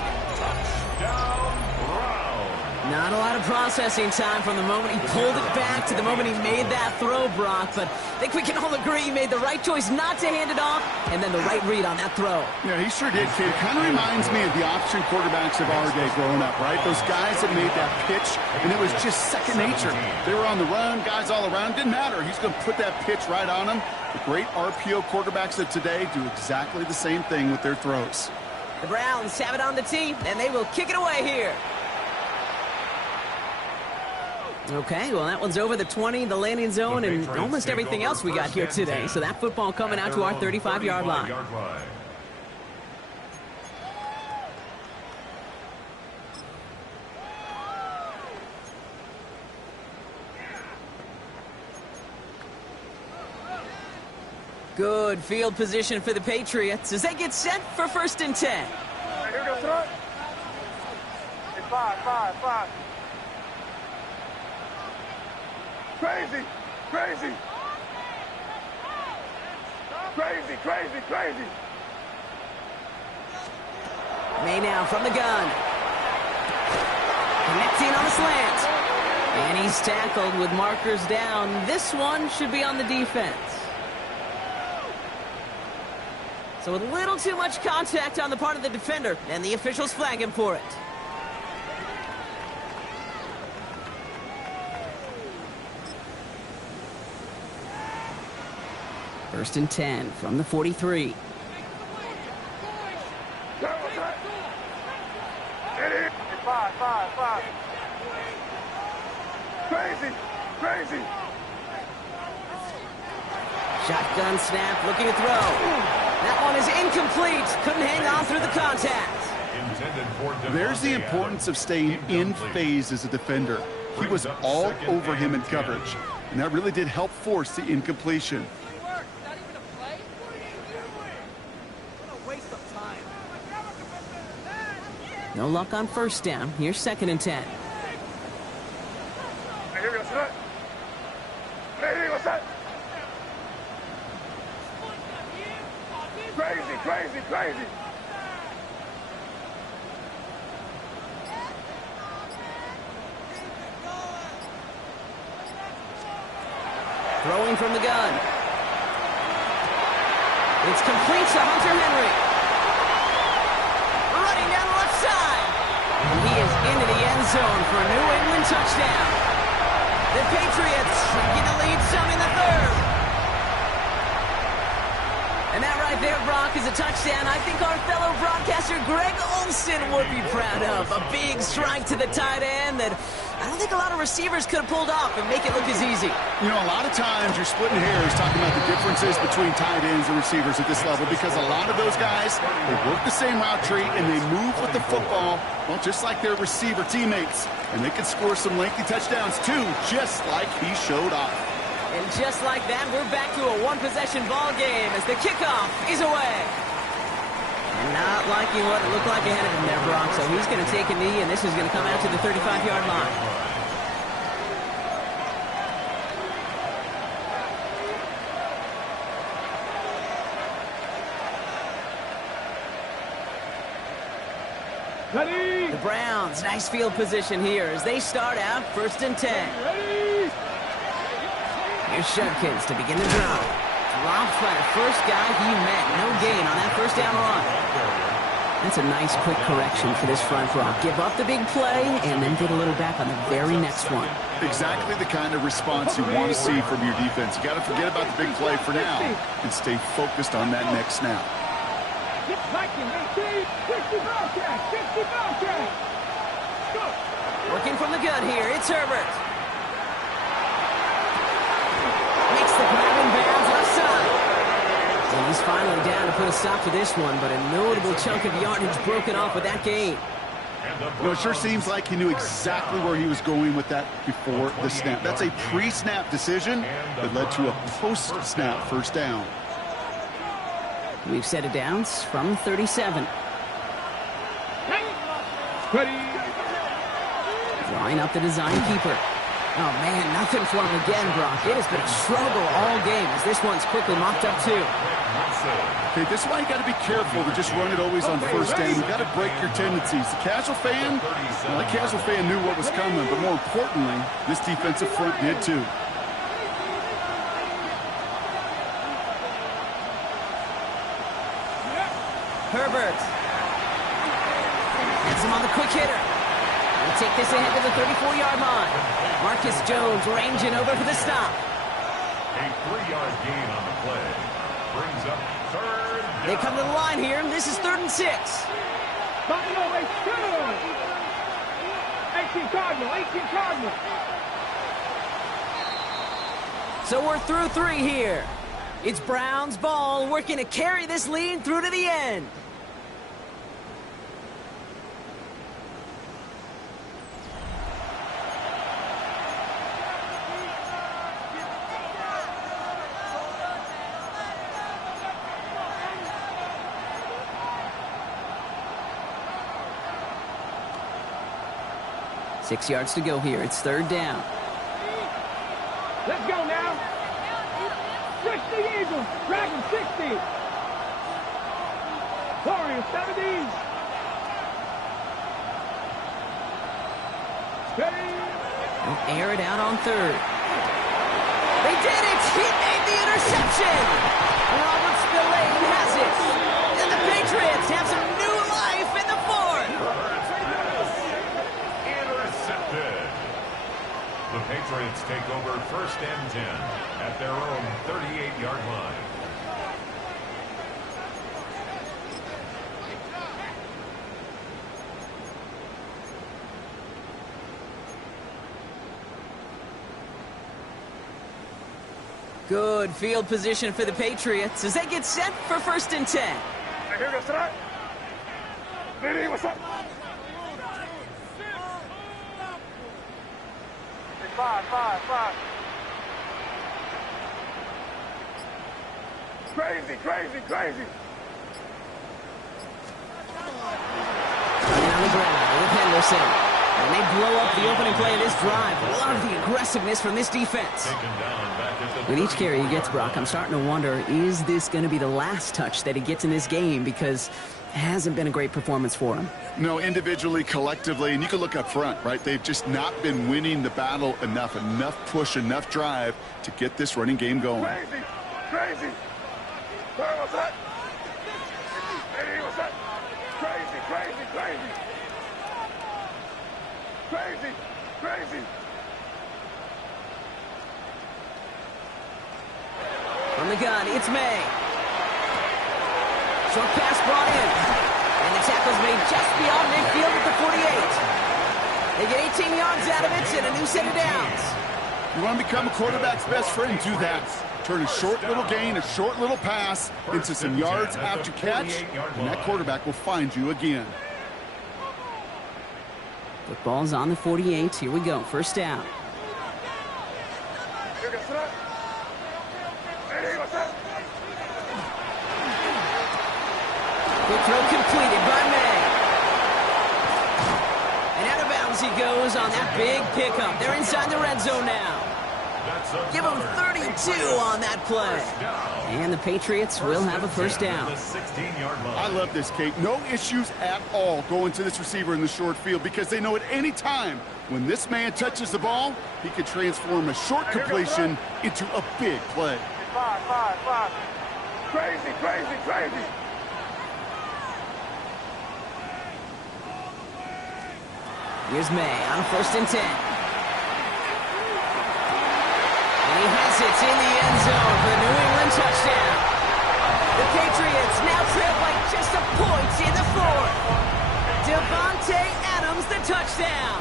Not a lot of processing time from the moment he pulled it back to the moment he made that throw, Brock. But I think we can all agree he made the right choice not to hand it off, and then the right read on that throw. Yeah, he sure did, kid. Kind of reminds me of the option quarterbacks of our day growing up, right? Those guys that made that pitch, and it was just second nature. They were on the run, guys all around. Didn't matter. He's going to put that pitch right on them. The great RPO quarterbacks of today do exactly the same thing with their throws. The Browns have it on the tee, and they will kick it away here. Okay, well, that one's over the 20, the landing zone, and almost everything else we got here today. So that football coming out to our 35-yard line. Good field position for the Patriots as they get set for first and 10. Right, here we go, front. It's 5. Crazy. May now from the gun. Connecting on the slant. And he's tackled with markers down. This one should be on the defense. So a little too much contact on the part of the defender, and the officials flag him for it. First and 10 from the 43. It's 5. Crazy. Shotgun snap, looking to throw. That one is incomplete. Couldn't hang on through the contact. There's the importance of staying in phase as a defender. He was all over him in coverage, and that really did help force the incompletion. No luck on first down. Here's second and 10. Right, here we go, front. Ready, what's that? Crazy. Throwing from the gun. It's complete to Hunter Henry. Running down the left side. And he is into the end zone for a New England touchdown. The Patriots get the lead some in the third. And that right there, Brock, is a touchdown I think our fellow broadcaster Greg Olsen would be proud of. A big strike to the tight end that I don't think a lot of receivers could have pulled off and make it look as easy. You know, a lot of times you're splitting hairs talking about the differences between tight ends and receivers at this level because a lot of those guys, they work the same route tree and they move with the football, well, just like their receiver teammates. And they can score some lengthy touchdowns too, just like he showed off. And just like that, we're back to a one-possession ball game as the kickoff is away. And not liking what it looked like ahead of him there, Brock. So he's going to take a knee, and this is going to come out to the 35-yard line. Ready? The Browns, nice field position here as they start out first and 10. Ready? Here's Shudkins to begin the drive. Dropped by the first guy he met. No gain on that first down run. That's a nice quick correction for this front row. Give up the big play and then get a little back on the very next one. Exactly the kind of response you want to see from your defense. You got to forget about the big play for now and stay focused on that next snap. Working from the gun here, it's Herbert. Makes the grab and bounds left side. And he's finally down to put a stop to this one, but a notable chunk of yardage broken off with that gain. You know, it sure seems like he knew exactly where he was going with that before the snap. That's a pre-snap decision that led to a post-snap first down. We've set it down from 37. Drawing up the design keeper. Oh, man, nothing for him again, Brock. It has been a struggle all game as this one's quickly mopped up, too. Okay, this is why you got to be careful to just run it always on first down. You got to break your tendencies. The casual fan, well, the casual fan knew what was coming, but more importantly, this defensive front did, too. Herbert. Has him on the quick hitter. We'll take this ahead to the 34-yard line. Marcus Jones ranging over for the stop. A 3-yard gain on the play. Brings up third down. They come to the line here. This is 3rd and 6. Buffalo, 18 Cardinal, 18 Cardinal. So we're through 3 here. It's Browns ball, working to carry this lead through to the end. Six yards to go here. It's 3rd down. Let's go now. 60 Eagles, Dragon 60. Warriors 70. They'll air it out on 3rd. They did it! He made the interception! Robert Spillane has it. And the Patriots have some new life in the 4th. Intercepted. The Patriots take over 1st and 10 at their own 38-yard line. Good field position for the Patriots as they get set for 1st and 10. Here goes tonight. Vinny, what's up? Hey, 5. Crazy. Running on the ground with Henderson. And they blow up the opening play of this drive. Love the aggressiveness from this defense. Taken down back at the With each carry he gets, Brock, I'm starting to wonder, is this going to be the last touch that he gets in this game? Because it hasn't been a great performance for him. No, individually, collectively, and you can look up front, right? They've just not been winning the battle enough push, enough drive to get this running game going. Crazy. What's that? Hey, what's that? Crazy. From the gun, it's May. Short pass brought in. And the tackle's made just beyond midfield at the 48. They get 18 yards out of it and a new set of downs. You want to become a quarterback's best friend, do that. Turn a short little gain, a short little pass into some yards after catch, and that quarterback will find you again. Football's on the 48. Here we go. 1st down. Here goes tonight. Hey, what's up? Quick throw completed by May. And out of bounds he goes on that big pickup. They're inside the red zone now. Give them 32 on that play. And the Patriots will have a 1st down. I love this, Kate. No issues at all going to this receiver in the short field because they know at any time when this man touches the ball, he can transform a short completion into a big play. 5. Crazy. Here's May on 1st and 10. And he has it in the end zone for the New England touchdown. The Patriots now trail by just a point in the 4th. Devontae Adams, the touchdown.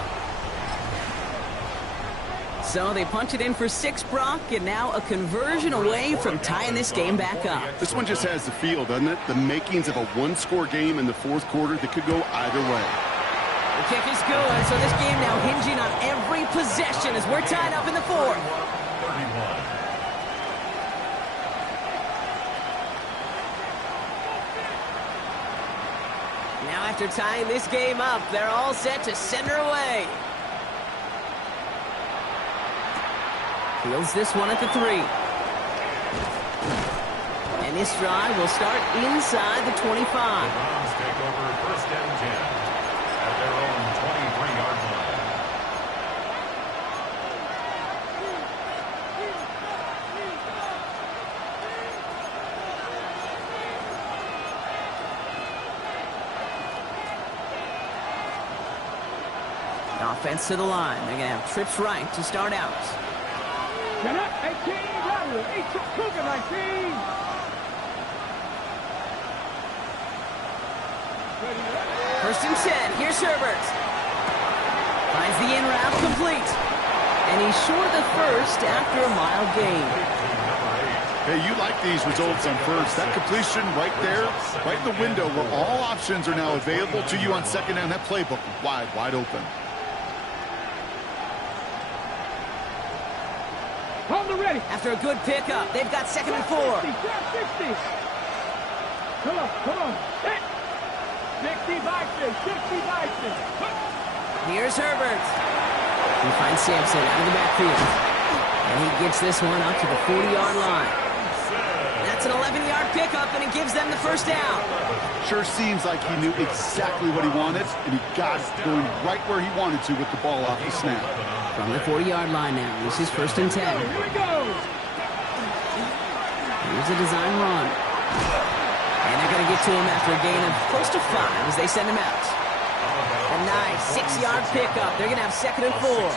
So they punch it in for 6, Brock, and now a conversion away from tying this game back up. This one just has the feel, doesn't it? The makings of a one-score game in the 4th quarter that could go either way. The kick is good, so this game now hinging on every possession as we're tied up in the 4th. Now after tying this game up, they're all set to send her away. Fields this one at the 3. And this drive will start inside the 25. The Browns take over first and 10 at their own 23-yard line. Offense to the line. They're going to have trips right to start out. Get up, 18, run, 18, Cougar 19. First and 10. Here's Herbert. Finds the in route complete. And he's short of the first after a mile gain. Hey, you like these results on first. That completion right there, right in the window where all options are now available to you on second down. That playbook wide open. On the ready. After a good pickup, they've got second and 4. 60. Come on. Hit. 60 Bison. Here's Herbert. He finds Sampson out of the backfield. And he gets this one up to the 40-yard line. That's an 11-yard pickup, and it gives them the first down. Sure seems like he knew exactly what he wanted, and he got it going right where he wanted to with the ball off the snap. From the 40-yard line now, this is first and 10. Here we go. Here's a design run. And they're going to get to him after a gain of close to 5 as they send him out. A nice 6-yard pickup. They're going to have second and 4.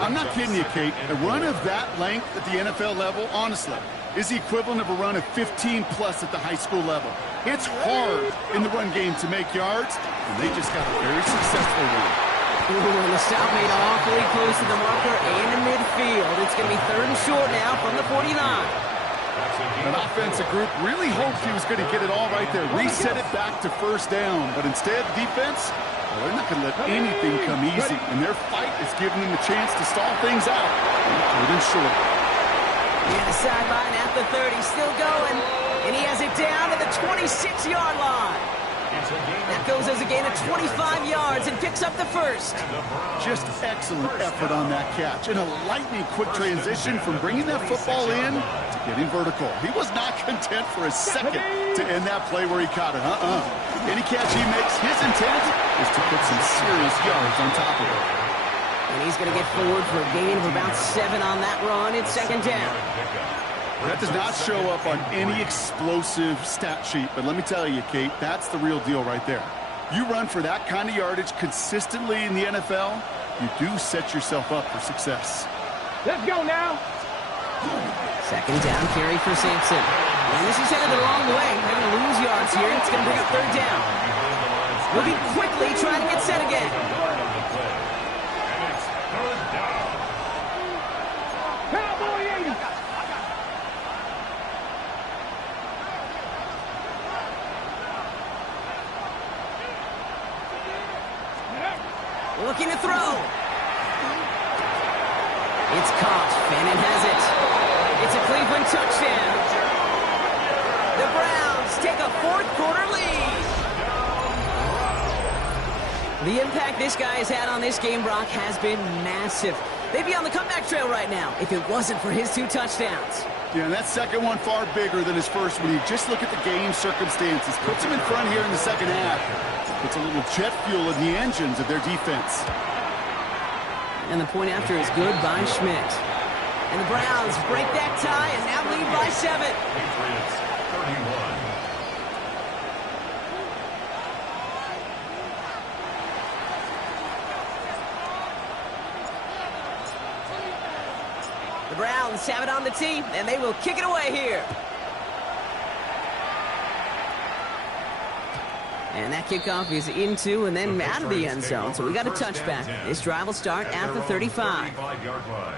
I'm not kidding you, Kate. A run of that length at the NFL level, honestly, is the equivalent of a run of 15-plus at the high school level. It's hard in the run game to make yards, and they just got a very successful one. Ooh, and the stop made awfully close to the marker and in midfield. It's going to be third and short now from the 49. An offensive group really hoped he was going to get it all right there. Reset it back to first down. But instead, defense, well, they're not going to let anything come easy. And their fight is giving them a chance to stall things out. Third and short. And the sideline at the 30, still going. And he has it down to the 26-yard line. That goes as a gain of 25 yards and picks up the first. Just excellent effort on that catch. And a lightning quick transition from bringing that football in to getting vertical. He was not content for a second to end that play where he caught it. Any catch he makes, his intent is to put some serious yards on top of it. And he's going to get forward for a gain of about 7 on that run. It's second down. That does not show up on any explosive stat sheet, but let me tell you, Kate, that's the real deal right there. You run for that kind of yardage consistently in the NFL, you do set yourself up for success. Let's go now. Second down carry for Sampson. And this is headed the wrong way. They're going to lose yards here. It's going to bring up third down. Moving quickly, trying to get set again. Cowboy 80. Looking to throw. It's caught. Fannin has it. It's a Cleveland touchdown. The Browns take a fourth-quarter lead. The impact this guy has had on this game, Brock, has been massive. They'd be on the comeback trail right now if it wasn't for his 2 touchdowns. Yeah, and that second one far bigger than his first one. You just look at the game circumstances. Puts him in front here in the second half. Puts a little jet fuel in the engines of their defense. And the point after is good by Schmidt. And the Browns break that tie and now lead by 7. Patriots 31. The Browns have it on the tee, and they will kick it away here. And that kickoff is into and then out of the end zone. So we got a touchback. This drive will start at the 35. 35-yard line.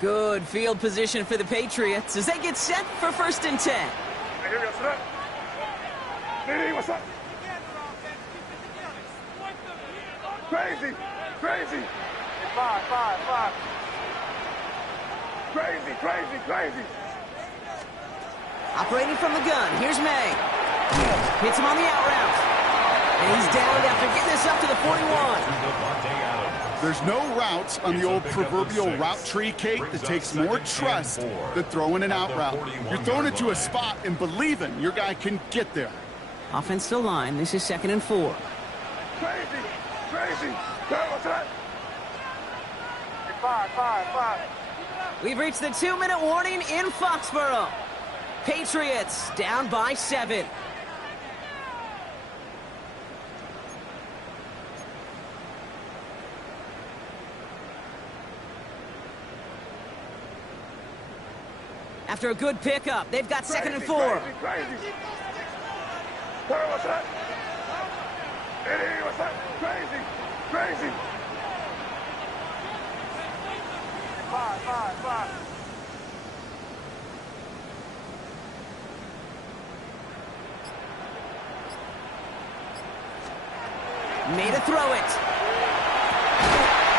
Good field position for the Patriots as they get set for first and 10. Here we go, set up. Diddy, what's up? Crazy. 5. Crazy, crazy, crazy. Operating from the gun, here's May. Hits him on the out route. And he's down after getting this up to the 41. There's no routes on the old proverbial route tree, Kate, that takes more trust than throwing an out route. You're throwing it to a spot and believing your guy can get there. Offensive line, this is 2nd and 4. Crazy, crazy. What's that? 5. We've reached the 2-minute warning in Foxborough. Patriots down by 7. After a good pickup, they've got 2nd and 4. Crazy, crazy. What's that? Eddie, what's that? Crazy, crazy. 5. Made a throw it.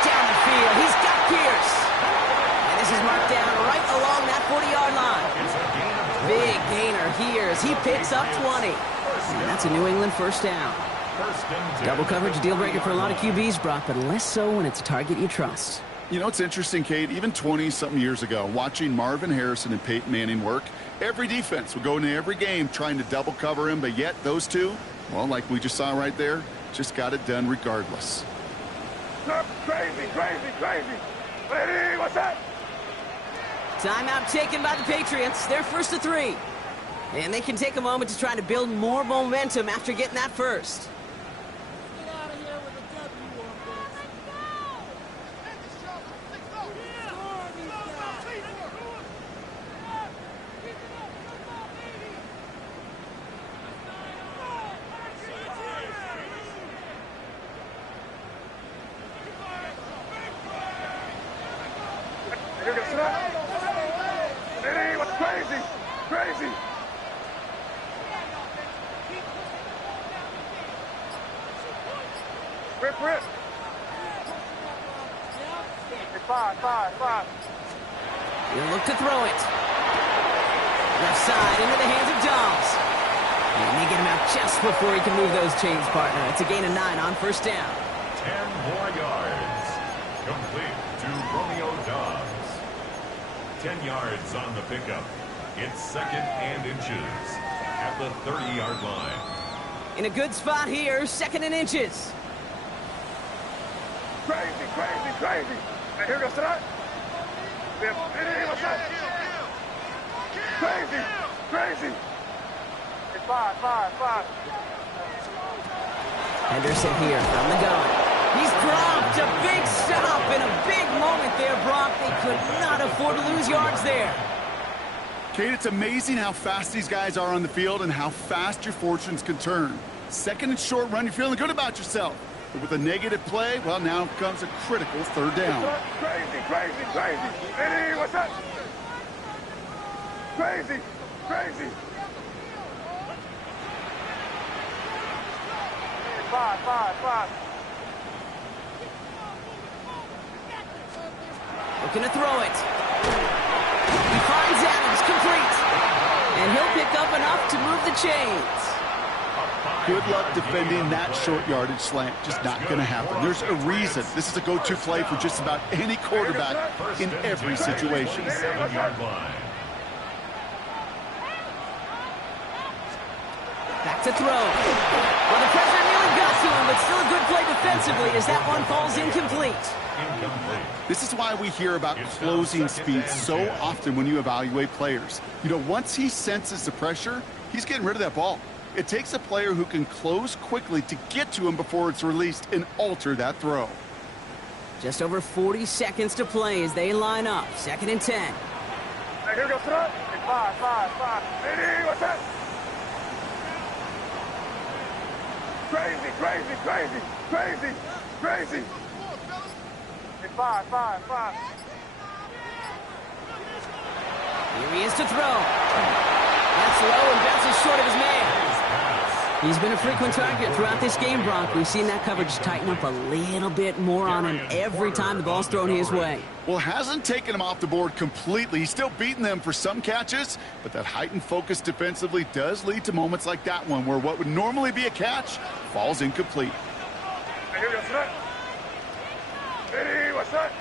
Down the field. He's got Pierce. And this is marked down right along that 40-yard line. Big gainer here as he picks up 20. And that's a New England first down. Double coverage, deal breaker for a lot of QBs, Brock, but less so when it's a target you trust. You know, it's interesting, Kate, even 20-something years ago, watching Marvin Harrison and Peyton Manning work, every defense would go into every game trying to double cover him, but yet those two, well, like we just saw right there, just got it done regardless. Crazy, crazy, crazy. Eddie, what's that? Timeout taken by the Patriots. They're 1st and 3. And they can take a moment to try to build more momentum after getting that first. You're gonna snap. Eddie, what's crazy? Crazy. Rip. 5. He'll look to throw it. Left side into the hands of Dobbs. And they get him out just before he can move those chains, partner. It's a gain of 9 on first down. 10 more yards. Complete to Romeo Dobbs. 10 yards on the pickup. It's 2nd and inches at the 30-yard line. In a good spot here, 2nd and inches. Crazy, crazy, crazy. And here goes that. Eddie, what's that? Crazy, crazy. It's 5. Henderson here from the gun. He's dropped. A big stop and a big moment there, Brock. They could not afford to lose yards there. Kate, it's amazing how fast these guys are on the field and how fast your fortunes can turn. 2nd and short run, you're feeling good about yourself. But with a negative play, well, now comes a critical 3rd down. Crazy, crazy, crazy. Eddie, what's that? Crazy, crazy. 5. Looking to throw it. He finds Adams, complete. And he'll pick up enough to move the chains. Good luck defending that short yardage slant. Just not going to happen. There's a reason. This is a go-to play for just about any quarterback in every situation. 7-yard line. Back to throw. Well, the pressure nearly got to him, but still a good play defensively as that one falls incomplete. This is why we hear about closing speed so often when you evaluate players. You know, once he senses the pressure, he's getting rid of that ball. It takes a player who can close quickly to get to him before it's released and alter that throw. Just over 40 seconds to play as they line up. 2nd and 10. Hey, here goes that. 5. Eddie, what's that? Crazy, crazy, crazy, crazy, crazy. 5. Here he is to throw. That's low and bounces short of his man. He's been a frequent target throughout this game, Bronk. We've seen that coverage tighten up a little bit more on him every time the ball's thrown his way. Well, hasn't taken him off the board completely. He's still beating them for some catches, but that heightened focus defensively does lead to moments like that one where what would normally be a catch falls incomplete. Here goes that. Ready, what's that?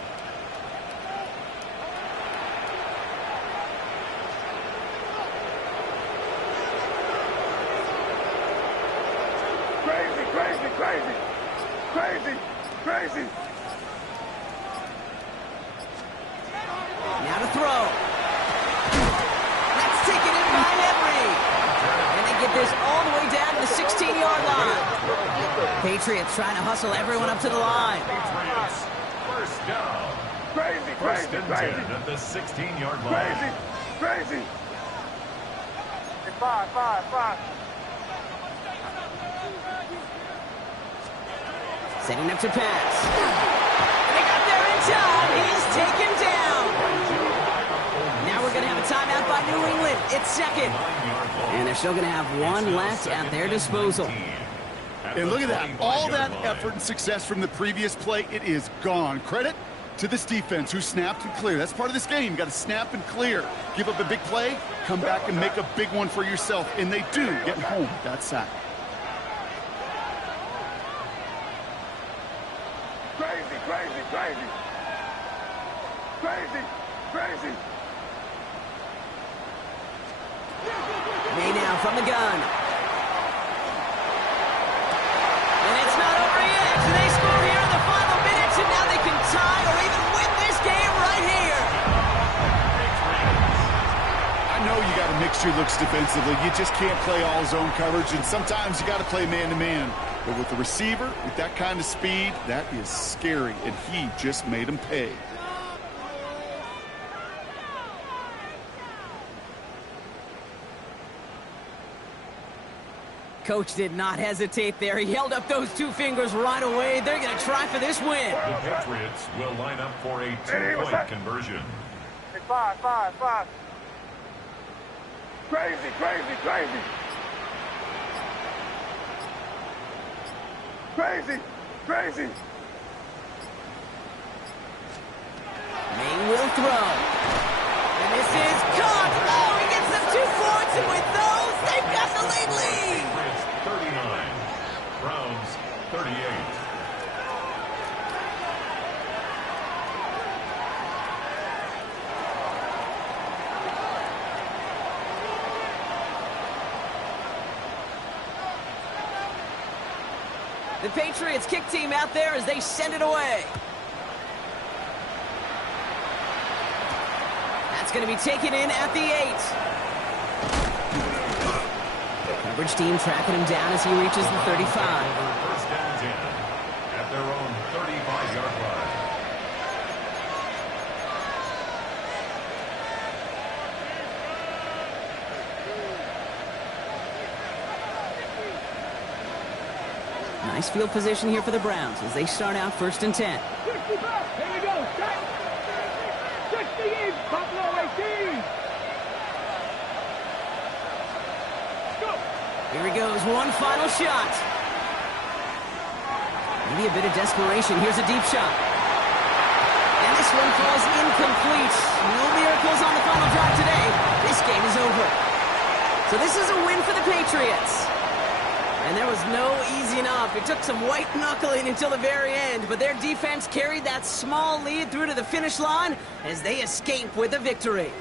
Crazy, crazy, crazy. Crazy, crazy. Now to throw. That's taken in by Henry. And they get this all the way down to the 16-yard line. Patriots trying to hustle everyone up to the line. Patriots, first down. Crazy, First crazy, and crazy. 10 at the 16-yard line. Crazy, crazy. Hey, five. Setting up to pass. And they got there in time. He's taken down. Now we're going to have a timeout by New England. It's second. And they're still going to have one left at their disposal. And look at that. All that effort and success from the previous play, it is gone. Credit to this defense who snapped and cleared. That's part of this game. You got to snap and clear. Give up a big play, come back and make a big one for yourself. And they do get home with that sack. Crazy, crazy, crazy. Crazy, crazy. May now from the gun. And it's not over yet. They score here in the final minutes, and now they can tie or even win this game right here. I know you got to mix your looks defensively. You just can't play all zone coverage, and sometimes you got to play man-to-man. But with the receiver, with that kind of speed, that is scary, and he just made him pay. Coach did not hesitate there. He held up those two fingers right away. They're going to try for this win. The Patriots will line up for a two-point conversion. Hey, five. Crazy, crazy, crazy. Crazy, crazy. May will throw. And this is caught. Oh, he gets them 2 points, and with those, they've got the late lead. Patriots 39, Browns 38. The Patriots kick team out there as they send it away. That's going to be taken in at the 8. Coverage team tracking him down as he reaches the 35. First and 10 at their own 35-yard line. Nice field position here for the Browns as they start out first and 10. 60 back. Here we go. 60 in. Buffalo 18. Go. Here he goes. One final shot. Maybe a bit of desperation. Here's a deep shot. And this one falls incomplete. No miracles on the final drive today. This game is over. So this is a win for the Patriots. And there was no easing up. It took some white knuckling until the very end, but their defense carried that small lead through to the finish line as they escape with a victory.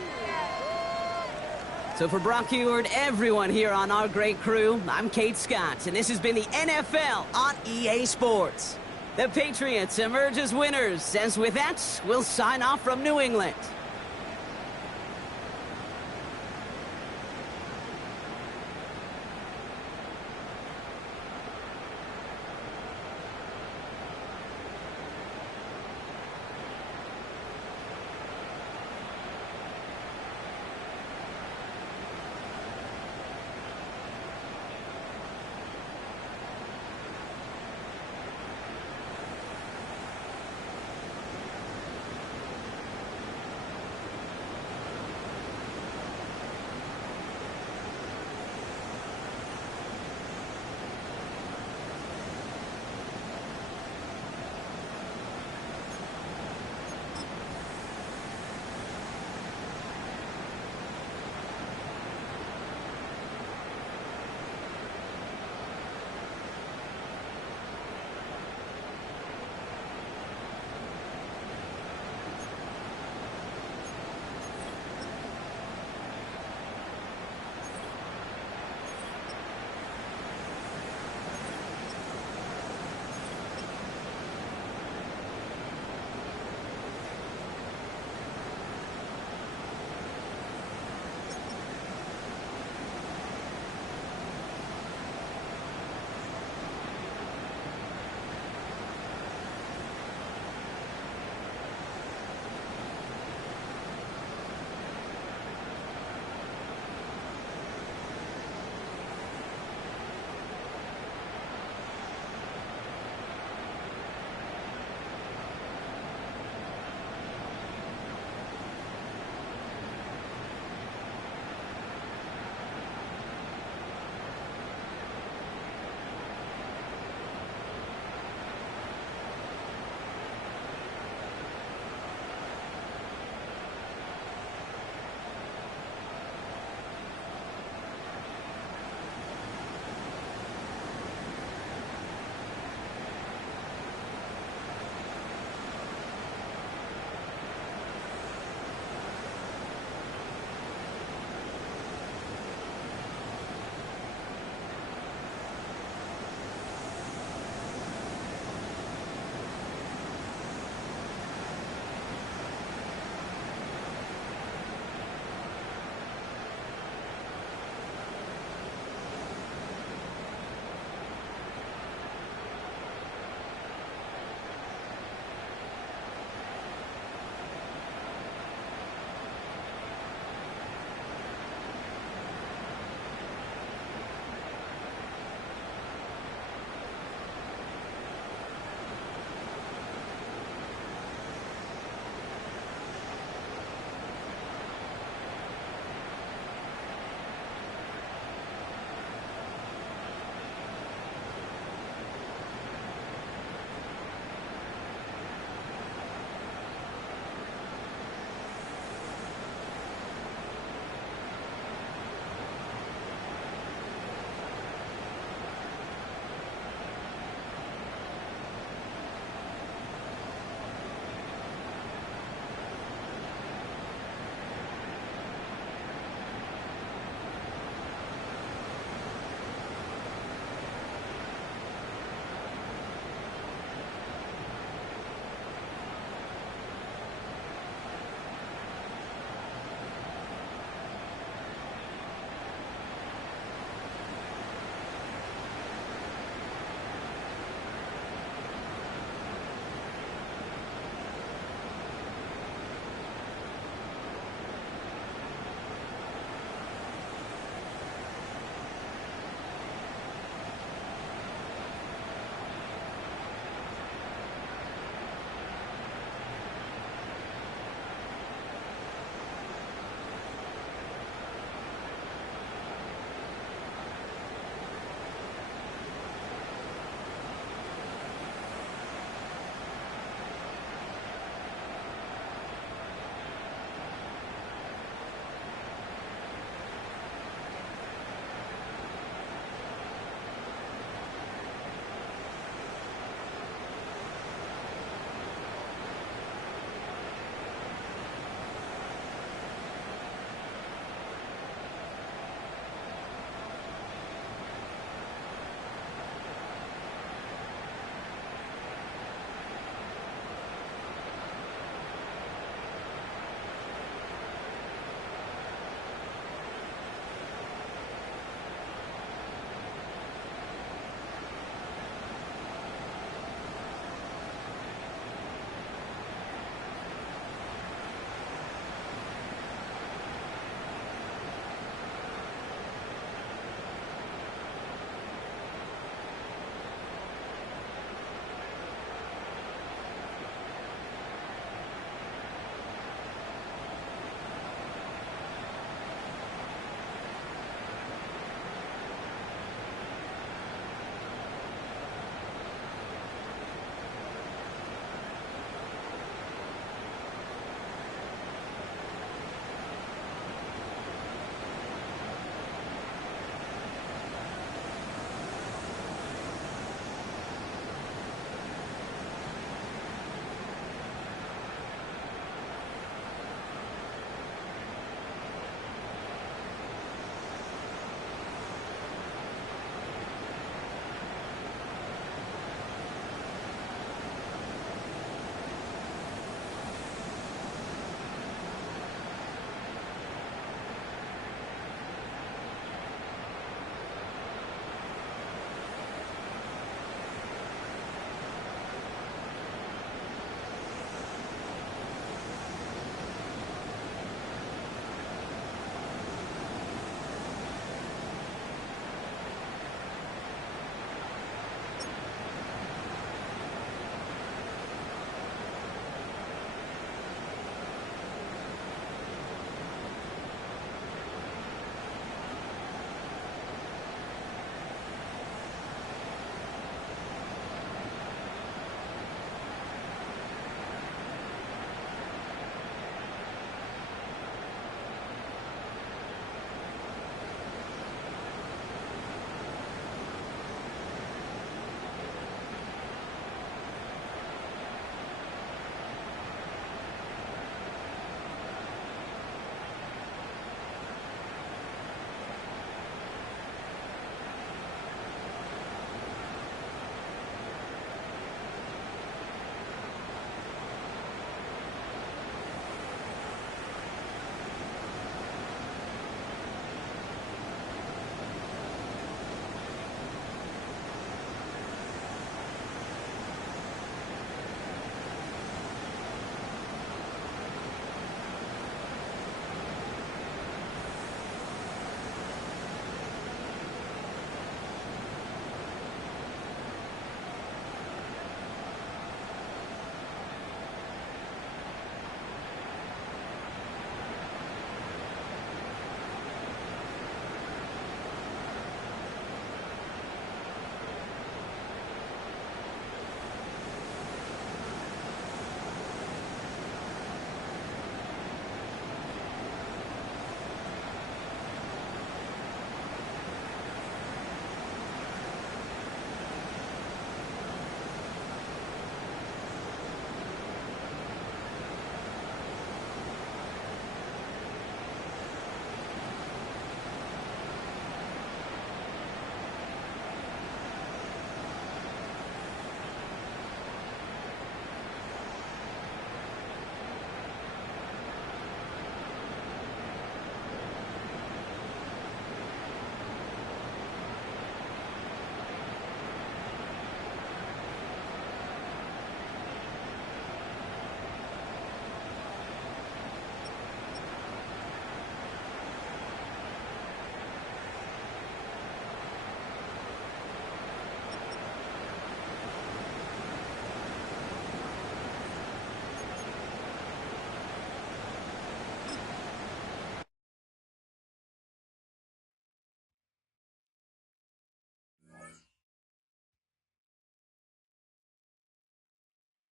So for Brock Heward, everyone here on our great crew, I'm Kate Scott, and this has been the NFL on EA Sports. The Patriots emerge as winners, as with that, we'll sign off from New England.